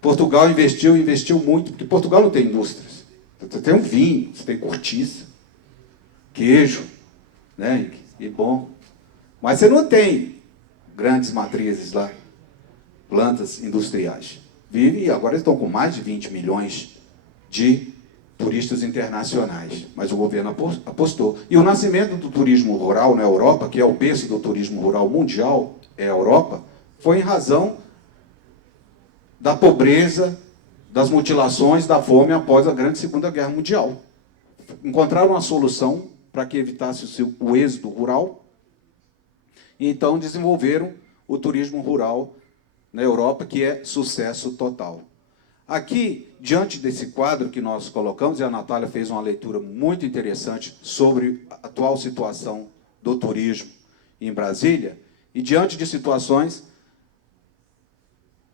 Portugal investiu muito, porque Portugal não tem indústrias. Você tem um vinho, você tem cortiça, queijo, né? E bom. Mas você não tem grandes matrizes lá, plantas industriais. Vive, e agora eles estão com mais de 20 milhões de turistas internacionais, mas o governo apostou. E o nascimento do turismo rural na Europa, que é o berço do turismo rural mundial, é a Europa, foi em razão da pobreza, das mutilações, da fome após a grande Segunda Guerra Mundial. Encontraram uma solução para que evitasse o êxodo rural, e então desenvolveram o turismo rural na Europa, que é sucesso total. Aqui, diante desse quadro que nós colocamos, e a Natália fez uma leitura muito interessante sobre a atual situação do turismo em Brasília, e diante de situações,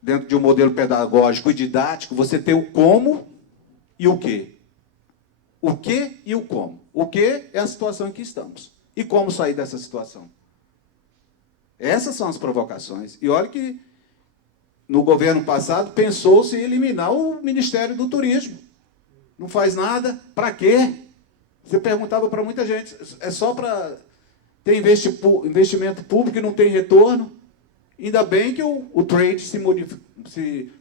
dentro de um modelo pedagógico e didático, você tem o como e o quê. O quê e o como. O quê é a situação em que estamos. E como sair dessa situação? Essas são as provocações. E olha que, no governo passado, pensou-se em eliminar o Ministério do Turismo. Não faz nada. Para quê? Você perguntava para muita gente. É só para ter investimento público e não tem retorno? Ainda bem que o trade se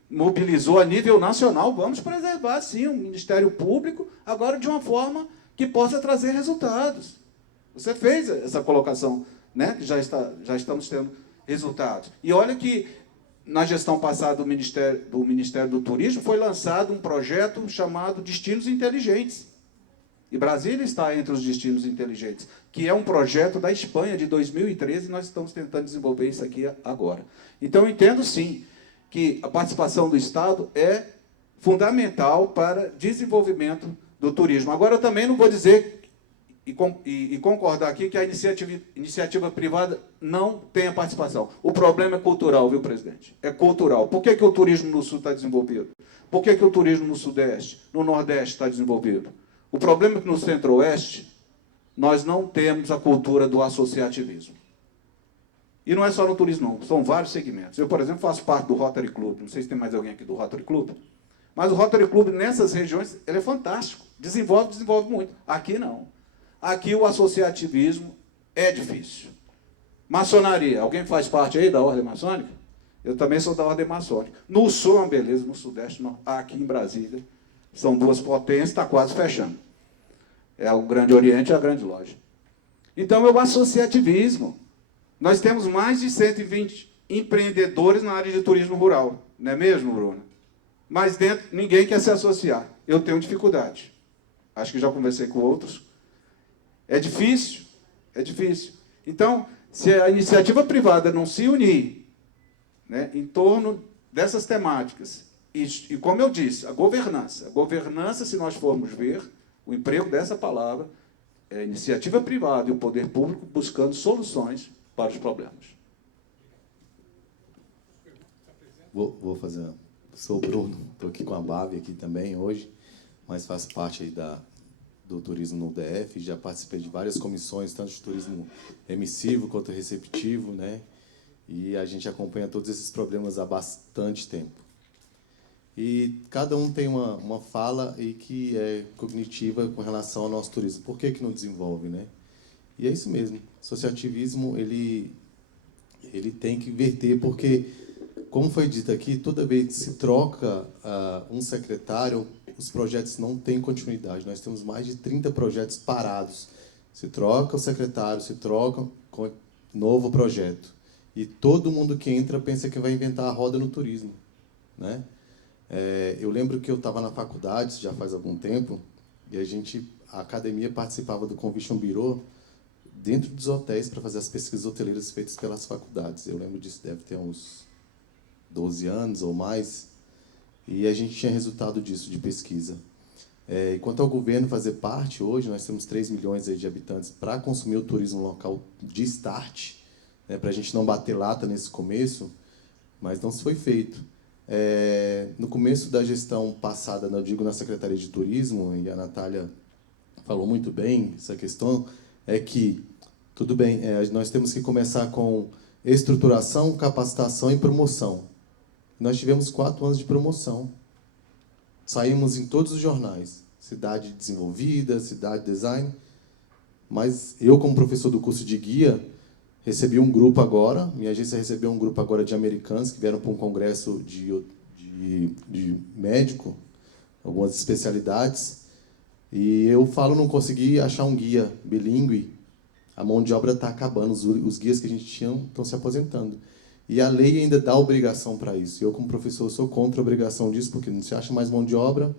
mobilizou a nível nacional. Vamos preservar, sim, o Ministério Público, agora de uma forma que possa trazer resultados. Você fez essa colocação, né? Que já estamos tendo resultados. E olha que, na gestão passada do Ministério do Turismo, foi lançado um projeto chamado Destinos Inteligentes. E Brasília está entre os destinos inteligentes, que é um projeto da Espanha, de 2013, e nós estamos tentando desenvolver isso aqui agora. Então, eu entendo, sim, que a participação do Estado é fundamental para desenvolvimento do turismo. Agora, eu também não vou dizer e concordar aqui que a iniciativa privada não tem a participação. O problema é cultural, viu, presidente? É cultural. Por que o turismo no Sul está desenvolvido? Por que o turismo no Sudeste, no Nordeste está desenvolvido? O problema é que no Centro-Oeste nós não temos a cultura do associativismo. E não é só no turismo, não. São vários segmentos. Eu, por exemplo, faço parte do Rotary Club. Não sei se tem mais alguém aqui do Rotary Club. Mas o Rotary Club, nessas regiões, ele é fantástico. Desenvolve muito. Aqui, não. Aqui, o associativismo é difícil. Maçonaria. Alguém faz parte aí da ordem maçônica? Eu também sou da ordem maçônica. No Sul é uma beleza, no Sudeste, não. Aqui em Brasília, são duas potências, está quase fechando. É o Grande Oriente e a Grande Loja. Então, é o associativismo. Nós temos mais de 120 empreendedores na área de turismo rural. Não é mesmo, Bruno? Mas dentro, ninguém quer se associar. Eu tenho dificuldade. Acho que já conversei com outros. É difícil. É difícil. Então, se a iniciativa privada não se unir, né, em torno dessas temáticas, e como eu disse, a governança, se nós formos ver, o emprego dessa palavra é a iniciativa privada e o poder público buscando soluções para os problemas. Vou fazer. Sou o Bruno, estou aqui com a BAV aqui também hoje, mas faço parte aí do turismo no DF, já participei de várias comissões, tanto de turismo emissivo quanto receptivo, né? E a gente acompanha todos esses problemas há bastante tempo. E cada um tem uma fala e que é cognitiva com relação ao nosso turismo. Por que não desenvolve, né? E é isso mesmo. O associativismo, ele tem que inverter, porque, como foi dito aqui, toda vez que se troca um secretário, os projetos não têm continuidade. Nós temos mais de 30 projetos parados. Se troca o secretário, se troca com novo projeto. E todo mundo que entra pensa que vai inventar a roda no turismo, né? Eu lembro que eu estava na faculdade, já faz algum tempo, e a academia participava do Convention Bureau dentro dos hotéis para fazer as pesquisas hoteleiras feitas pelas faculdades. Eu lembro disso, deve ter uns 12 anos ou mais, e a gente tinha resultado disso, de pesquisa. Quanto ao governo fazer parte, hoje nós temos 3 milhões aí de habitantes para consumir o turismo local de start, né, para a gente não bater lata nesse começo, mas não se foi feito. No começo da gestão passada, eu digo na Secretaria de Turismo, e a Natália falou muito bem essa questão, é que, tudo bem, nós temos que começar com estruturação, capacitação e promoção. Nós tivemos 4 anos de promoção. Saímos em todos os jornais, Cidade Desenvolvida, Cidade Design, mas eu, como professor do curso de guia, recebi um grupo agora, minha agência recebeu um grupo agora de americanos que vieram para um congresso de médico, algumas especialidades, e eu não consegui achar um guia bilíngue, a mão de obra está acabando, os guias que a gente tinha estão se aposentando. E a lei ainda dá obrigação para isso. Eu, como professor, sou contra a obrigação disso, porque não se acha mais mão de obra.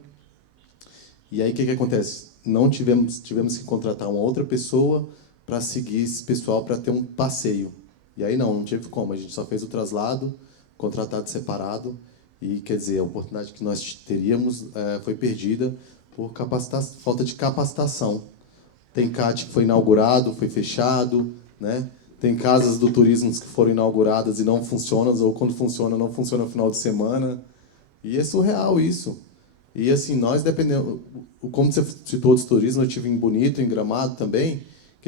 E aí, o que acontece? Tivemos que contratar uma outra pessoa para seguir esse pessoal, para ter um passeio. E aí não tive como, a gente só fez o traslado, contratado separado, e, quer dizer, a oportunidade que nós teríamos foi perdida por falta de capacitação. Tem CAT que foi inaugurado, foi fechado, né? Tem casas do turismo que foram inauguradas e não funcionam, ou quando funciona, não funciona no final de semana. E é surreal isso. E, assim, nós dependemos... Como você citou dos turismos, eu estive em Bonito, em Gramado também,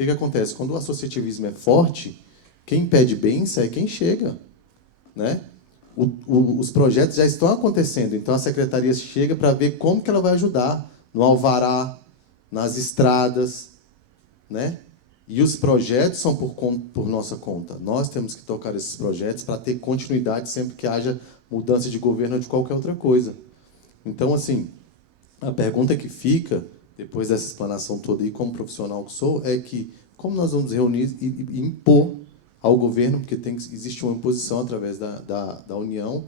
que acontece? Quando o associativismo é forte, quem pede bênção é quem chega, né? Os projetos já estão acontecendo, então a secretaria chega para ver como que ela vai ajudar no alvará, nas estradas, né? E os projetos são por nossa conta. Nós temos que tocar esses projetos para ter continuidade sempre que haja mudança de governo ou de qualquer outra coisa. Então, assim, a pergunta que fica, depois dessa explanação toda aí, como profissional que sou, é que como nós vamos reunir e impor ao governo, porque existe uma imposição através da União,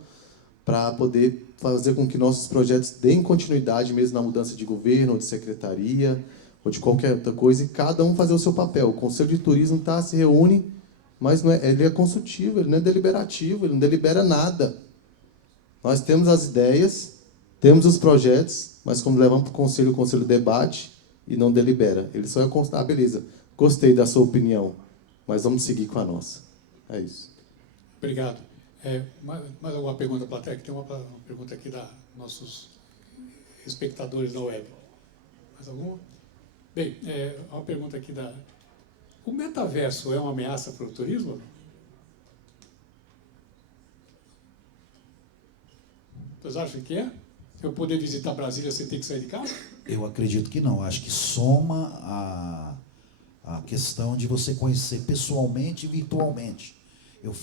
para poder fazer com que nossos projetos deem continuidade mesmo na mudança de governo, ou de secretaria, ou de qualquer outra coisa, e cada um fazer o seu papel. O Conselho de Turismo se reúne, mas ele é consultivo, ele não é deliberativo, ele não delibera nada. Nós temos as ideias, temos os projetos, mas como levamos para o Conselho debate e não delibera. Ele só é constar, beleza, gostei da sua opinião, mas vamos seguir com a nossa. É isso. Obrigado. Mais alguma pergunta, plateia? Tem uma pergunta aqui da nossos espectadores da web. Mais alguma? Bem, uma pergunta aqui da... O metaverso é uma ameaça para o turismo ou não? Vocês acham que é? Eu poder visitar Brasília sem ter que sair de casa? Eu acredito que não. Acho que soma a questão de você conhecer pessoalmente e virtualmente. Eu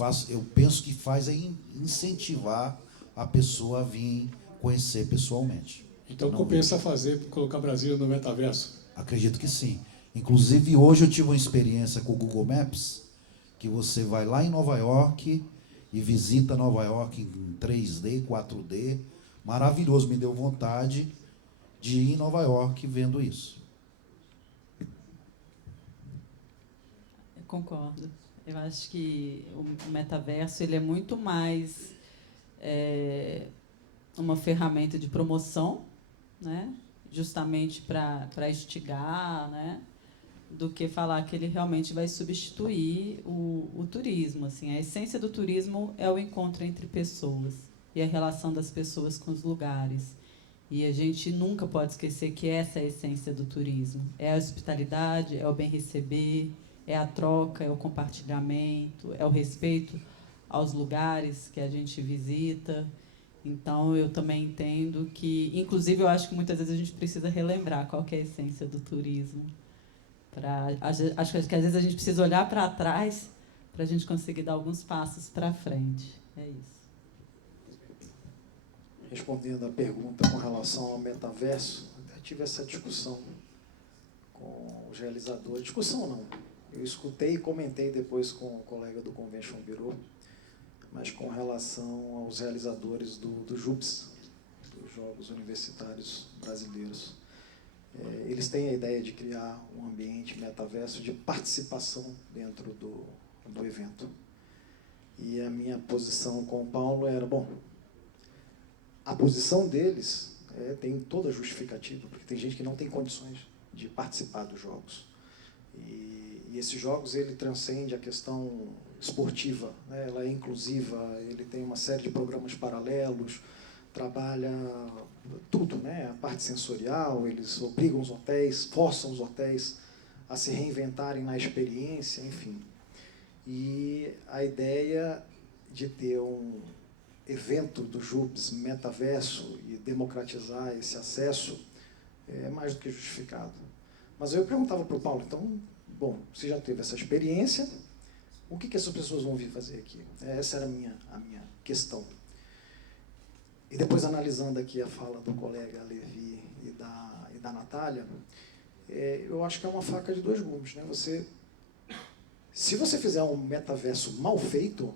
penso que faz incentivar a pessoa a vir conhecer pessoalmente. Então compensa colocar Brasília no metaverso? Acredito que sim. Inclusive, hoje eu tive uma experiência com o Google Maps, que você vai lá em Nova York e visita Nova York em 3D, 4D. Maravilhoso, me deu vontade de ir em Nova York vendo isso. Eu concordo. Eu acho que o metaverso ele é muito mais uma ferramenta de promoção, né? Justamente para instigar, né? Do que falar que ele realmente vai substituir o turismo. Assim. A essência do turismo é o encontro entre pessoas e a relação das pessoas com os lugares. E a gente nunca pode esquecer que essa é a essência do turismo. É a hospitalidade, é o bem receber, é a troca, é o compartilhamento, é o respeito aos lugares que a gente visita. Então, eu também entendo que... Inclusive, eu acho que muitas vezes a gente precisa relembrar qual que é a essência do turismo. Acho que às vezes a gente precisa olhar para trás para a gente conseguir dar alguns passos para frente. É isso. Respondendo à pergunta com relação ao metaverso, eu tive essa discussão com os realizadores. Discussão não. Eu escutei e comentei depois com o colega do Convention Bureau, mas com relação aos realizadores do JUBS, dos Jogos Universitários Brasileiros. Eles têm a ideia de criar um ambiente metaverso de participação dentro do evento. E a minha posição com o Paulo era, bom, a posição deles tem toda a justificativa, porque tem gente que não tem condições de participar dos jogos. E esses jogos, ele transcende a questão esportiva, né? Ela é inclusiva, ele tem uma série de programas paralelos, trabalha tudo, né? A parte sensorial, eles obrigam os hotéis, forçam os hotéis a se reinventarem na experiência, enfim. E a ideia de ter um evento do JUBS metaverso e democratizar esse acesso é mais do que justificado. Mas eu perguntava para o Paulo, então, bom, você já teve essa experiência, o que essas pessoas vão vir fazer aqui? Essa era a minha questão. E depois, analisando aqui a fala do colega Levi e da Natália, eu acho que é uma faca de dois gumes, né? Se você fizer um metaverso mal feito,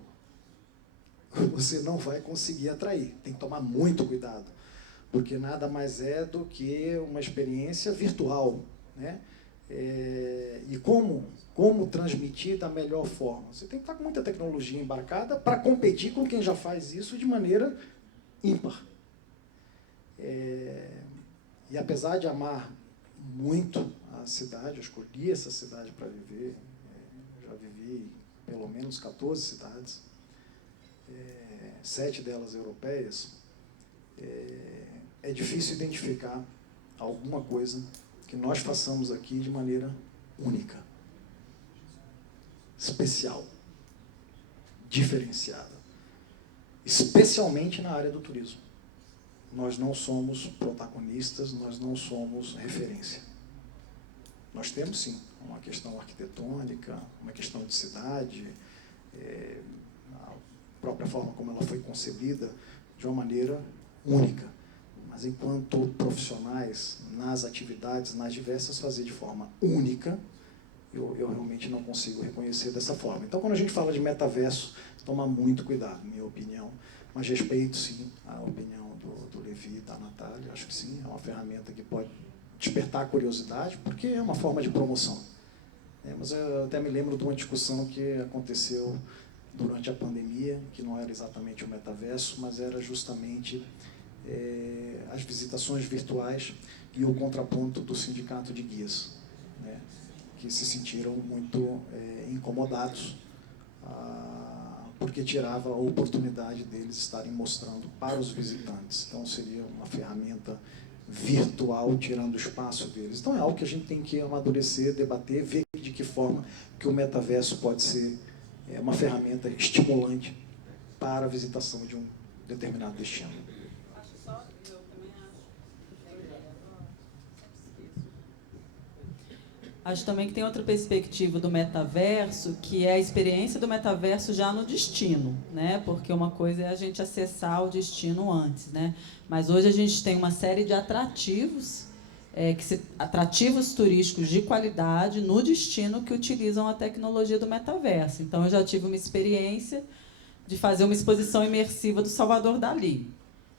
você não vai conseguir atrair. Tem que tomar muito cuidado, porque nada mais é do que uma experiência virtual, né? E como transmitir da melhor forma? Você tem que estar com muita tecnologia embarcada para competir com quem já faz isso de maneira ímpar. E apesar de amar muito a cidade, eu escolhi essa cidade para viver, já vivi pelo menos 14 cidades, 7 delas europeias, é difícil identificar alguma coisa que nós façamos aqui de maneira única. especial, diferenciada, especialmente na área do turismo. Nós não somos protagonistas, nós não somos referência. Nós temos, sim, uma questão arquitetônica, uma questão de cidade, a própria forma como ela foi concebida de uma maneira única. Mas, enquanto profissionais, nas atividades, nas diversas, fazer de forma única, eu realmente não consigo reconhecer dessa forma. Então, quando a gente fala de metaverso, toma muito cuidado, minha opinião, mas respeito, sim, a opinião do Levi e da Natália. Acho que sim, é uma ferramenta que pode despertar a curiosidade, porque é uma forma de promoção. Mas eu até me lembro de uma discussão que aconteceu durante a pandemia, que não era exatamente o metaverso, mas era justamente as visitações virtuais e o contraponto do sindicato de guias, né, que se sentiram muito incomodados, porque tirava a oportunidade deles estarem mostrando para os visitantes. Então, seria uma ferramenta virtual tirando o espaço deles. Então, é algo que a gente tem que amadurecer, debater, ver de que forma que o metaverso pode ser uma ferramenta estimulante para a visitação de um determinado destino. Acho também que tem outra perspectiva do metaverso, que é a experiência do metaverso já no destino, né? Porque uma coisa é a gente acessar o destino antes, né? Mas hoje a gente tem uma série de atrativos, atrativos turísticos de qualidade no destino que utilizam a tecnologia do metaverso. Então, eu já tive uma experiência de fazer uma exposição imersiva do Salvador Dalí,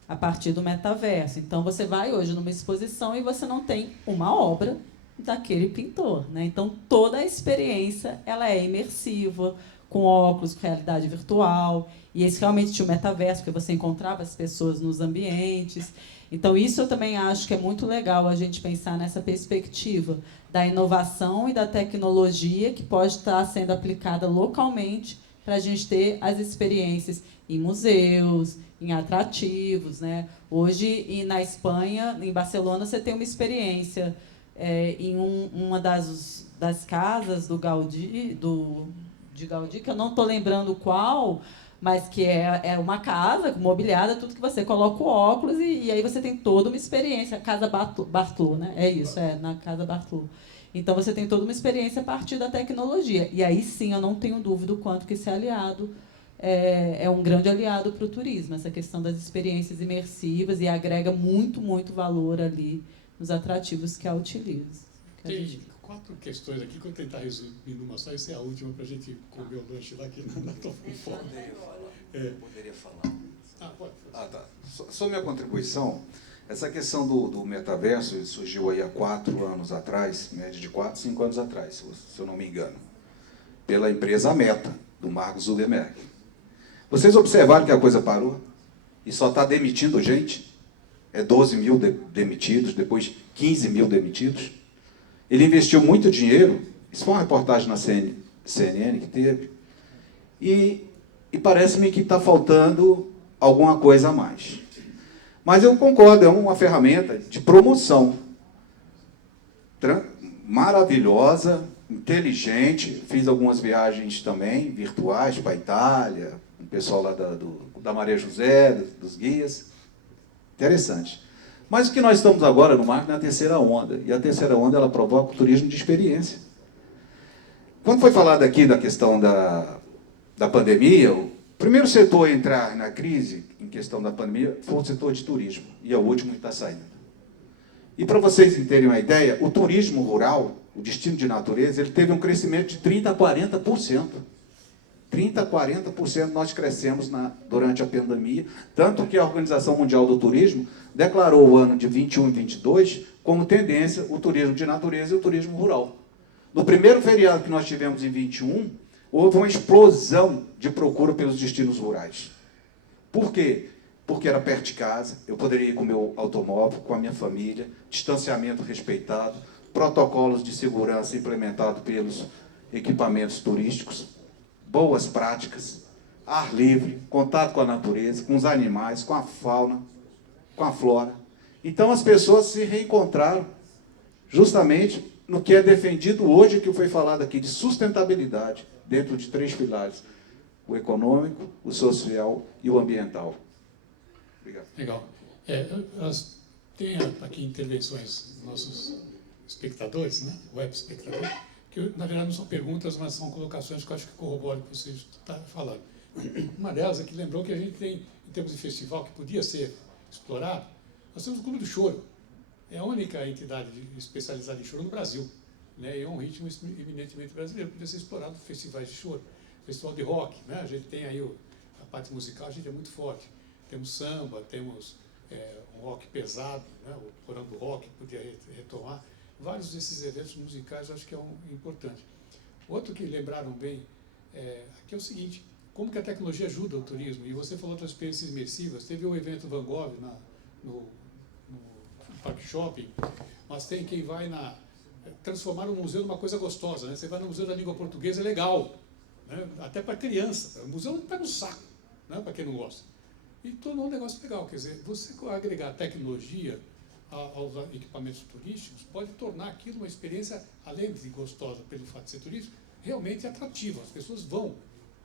a partir do metaverso. Então, você vai hoje numa exposição e você não tem uma obra daquele pintor, né? Então, toda a experiência ela é imersiva, com óculos, com realidade virtual, e esse realmente tinha o metaverso, porque você encontrava as pessoas nos ambientes. Então, isso eu também acho que é muito legal a gente pensar nessa perspectiva da inovação e da tecnologia que pode estar sendo aplicada localmente para a gente ter as experiências em museus, em atrativos, né? Hoje, e na Espanha, em Barcelona, você tem uma experiência em uma das casas do Gaudí, de Gaudí, que eu não estou lembrando qual, mas que é uma casa mobiliada, tudo que você coloca o óculos e aí você tem toda uma experiência. A Casa Bartolô, né? É isso, na Casa Bartolô. Então, você tem toda uma experiência a partir da tecnologia. E aí, sim, eu não tenho dúvida o quanto que esse aliado é um grande aliado para o turismo, essa questão das experiências imersivas, e agrega muito, muito valor ali nos atrativos que a utiliza. Tem 4 questões aqui que eu vou tentar resumir numa só, essa é a última para a gente comer o lanche lá, que não estou com fome. Poderia falar. Pode. Tá. Só minha contribuição, essa questão do metaverso surgiu aí há 4 anos atrás, média de 4, 5 anos atrás, se eu não me engano, pela empresa Meta, do Mark Zuckerberg. Vocês observaram que a coisa parou e só está demitindo gente? 12 mil demitidos, depois 15 mil demitidos. Ele investiu muito dinheiro, isso foi uma reportagem na CNN que teve, e parece-me que está faltando alguma coisa a mais. Mas eu concordo, é uma ferramenta de promoção maravilhosa, inteligente. Fiz algumas viagens também, virtuais, para a Itália, o pessoal lá da Maria José, dos guias. Interessante. Mas o que nós estamos agora no marco é a terceira onda. E a terceira onda ela provoca o turismo de experiência. Quando foi falado aqui da questão da pandemia, o primeiro setor a entrar na crise, em questão da pandemia, foi o setor de turismo. E é o último que está saindo. E para vocês terem uma ideia, o turismo rural, o destino de natureza, ele teve um crescimento de 30% a 40%. 30% a 40% nós crescemos durante a pandemia, tanto que a Organização Mundial do Turismo declarou o ano de 21 e 22 como tendência o turismo de natureza e o turismo rural. No primeiro feriado que nós tivemos em 21, houve uma explosão de procura pelos destinos rurais. Por quê? Porque era perto de casa, eu poderia ir com o meu automóvel, com a minha família, distanciamento respeitado, protocolos de segurança implementados pelos equipamentos turísticos, boas práticas, ar livre, contato com a natureza, com os animais, com a fauna, com a flora. Então, as pessoas se reencontraram justamente no que é defendido hoje, que foi falado aqui, de sustentabilidade, dentro de 3 pilares: o econômico, o social e o ambiental. Obrigado. Legal. Nós tem aqui intervenções dos nossos espectadores, né? Web espectadores, que na verdade não são perguntas, mas são colocações que eu acho que corroboram o que você está falando. Uma delas é que lembrou que a gente tem, em termos de festival, que podia ser explorado, nós temos o Clube do Choro. É a única entidade especializada em choro no Brasil, né? E é um ritmo eminentemente brasileiro, podia ser explorado em festivais de choro. Festival de rock, né? A gente tem aí a parte musical, a gente é muito forte. Temos samba, temos um rock pesado, né? O Porão do Rock podia retomar. Vários desses eventos musicais eu acho que é importante. Outro que lembraram bem aqui é o seguinte: como que a tecnologia ajuda o turismo? E você falou das experiências imersivas. Teve o evento Van Gogh no Parque Shopping, mas tem quem vai transformar o museu numa coisa gostosa, né? Você vai no Museu da Língua Portuguesa, é legal, né? Até para criança. O museu não está no saco, né? Para quem não gosta. E tornou um negócio legal. Quer dizer, você agregar tecnologia aos equipamentos turísticos pode tornar aquilo uma experiência, além de gostosa pelo fato de ser turístico, realmente atrativa. As pessoas vão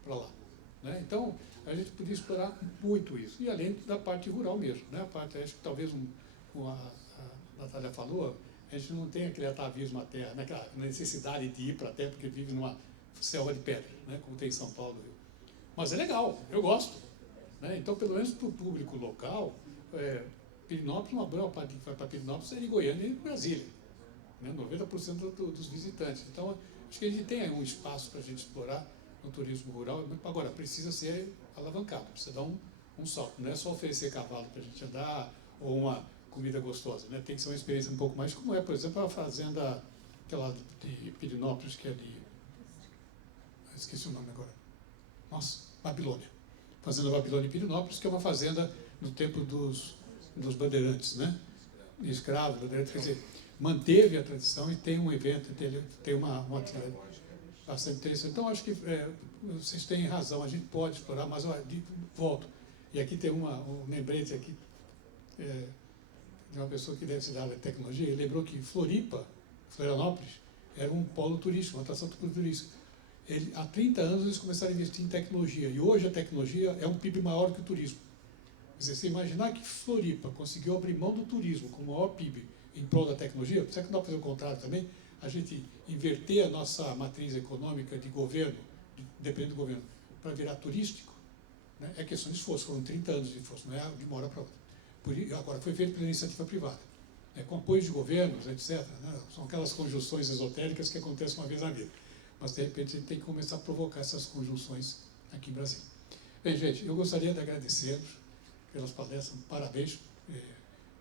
para lá, né? Então, a gente podia explorar muito isso. E além da parte rural mesmo, né? A parte, acho que talvez, como a Natália falou, a gente não tem aquele atavismo à terra, né? Aquela necessidade de ir para a terra porque vive numa selva de pedra, né? Como tem em São Paulo. Mas é legal, eu gosto, né? Então, pelo menos para o público local, Pirinópolis, uma boa parte que vai para Pirinópolis é de Goiânia e de Brasília, né? 90% dos visitantes. Então, acho que a gente tem aí um espaço para a gente explorar no turismo rural. Agora, precisa ser alavancado, precisa dar um salto. Não é só oferecer cavalo para a gente andar ou uma comida gostosa, né? Tem que ser uma experiência um pouco mais, como é, por exemplo, a fazenda aquela de Pirinópolis, que é de... esqueci o nome agora. Nossa, Babilônia. Fazenda Babilônia em Pirinópolis, que é uma fazenda no tempo dos bandeirantes, né? Escravos, bandeirantes, quer dizer, manteve a tradição e tem um evento, tem uma atividade bastante interessante. Então, acho que vocês têm razão, a gente pode explorar, mas volto. E aqui tem um lembrete aqui, de uma pessoa que deve ser da área de tecnologia, ele lembrou que Florianópolis, era um polo turístico, uma atração turística. Há 30 anos eles começaram a investir em tecnologia, e hoje a tecnologia é um PIB maior que o turismo. Quer dizer, você imaginar que Floripa conseguiu abrir mão do turismo como maior PIB em prol da tecnologia, será que não dá para fazer o contrário também? A gente inverter a nossa matriz econômica de governo, dependendo do governo, para virar turístico, né? É questão de esforço, foram 30 anos de esforço, não é de uma hora para outra. Agora, foi feito pela iniciativa privada, com apoio de governos, etc. Né? São aquelas conjunções esotéricas que acontecem uma vez na vida. Mas, de repente, a gente tem que começar a provocar essas conjunções aqui em Brasília. Bem, gente, eu gostaria de agradecê-los pelas palestras, parabéns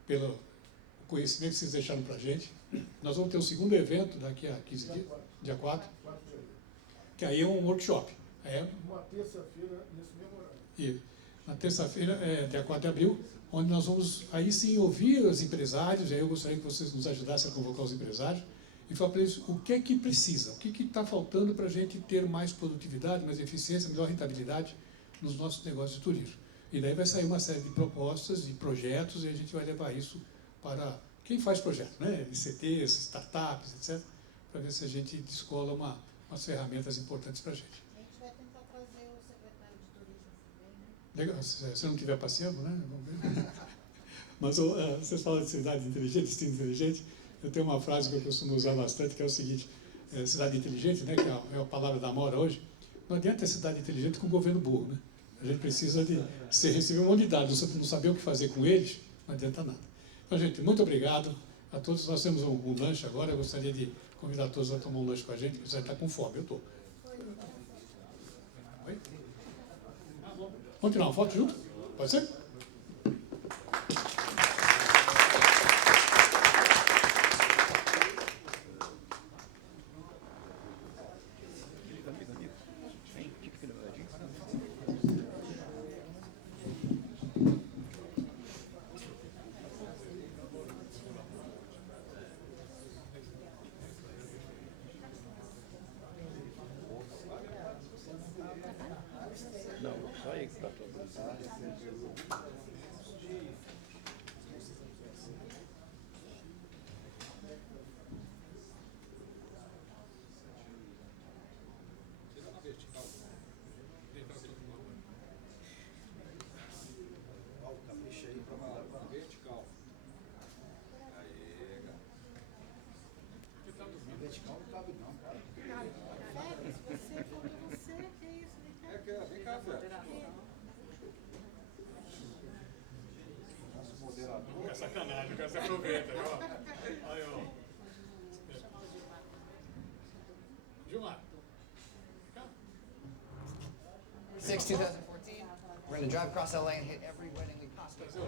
pelo conhecimento que vocês deixaram para a gente. Nós vamos ter o segundo evento daqui a 15 dias, dia 4, que aí é um workshop. Uma terça-feira, nesse mesmo horário. E na terça-feira, dia 4 de abril, onde nós vamos, aí sim, ouvir os empresários, aí eu gostaria que vocês nos ajudassem a convocar os empresários, e falar para eles o que é que precisa, o que está faltando para a gente ter mais produtividade, mais eficiência, melhor rentabilidade nos nossos negócios de turismo. E daí vai sair uma série de propostas, de projetos, e a gente vai levar isso para quem faz projeto, né? ICTs, startups, etc., para ver se a gente descola umas ferramentas importantes para a gente. A gente vai tentar trazer o secretário de turismo também, né? Legal, se não estiver passeando, né? Vamos ver. Mas vocês falam de cidade inteligente, destino inteligente. Eu tenho uma frase que eu costumo usar bastante, que é o seguinte: cidade inteligente, né, que é a palavra da moda hoje. Não adianta ter cidade inteligente com governo burro, né? A gente precisa de receber um monte de dados, não saber o que fazer com eles, não adianta nada. Então, gente, muito obrigado a todos. Nós temos um lanche agora, eu gostaria de convidar todos a tomar um lanche com a gente, porque você está com fome, eu estou. Vamos tirar uma foto junto? Pode ser? É sacanagem, o cara se aproveita. Aí, ó. Gilmar. 6, 2014. We're going to drive across LA and hit every wedding we possibly can.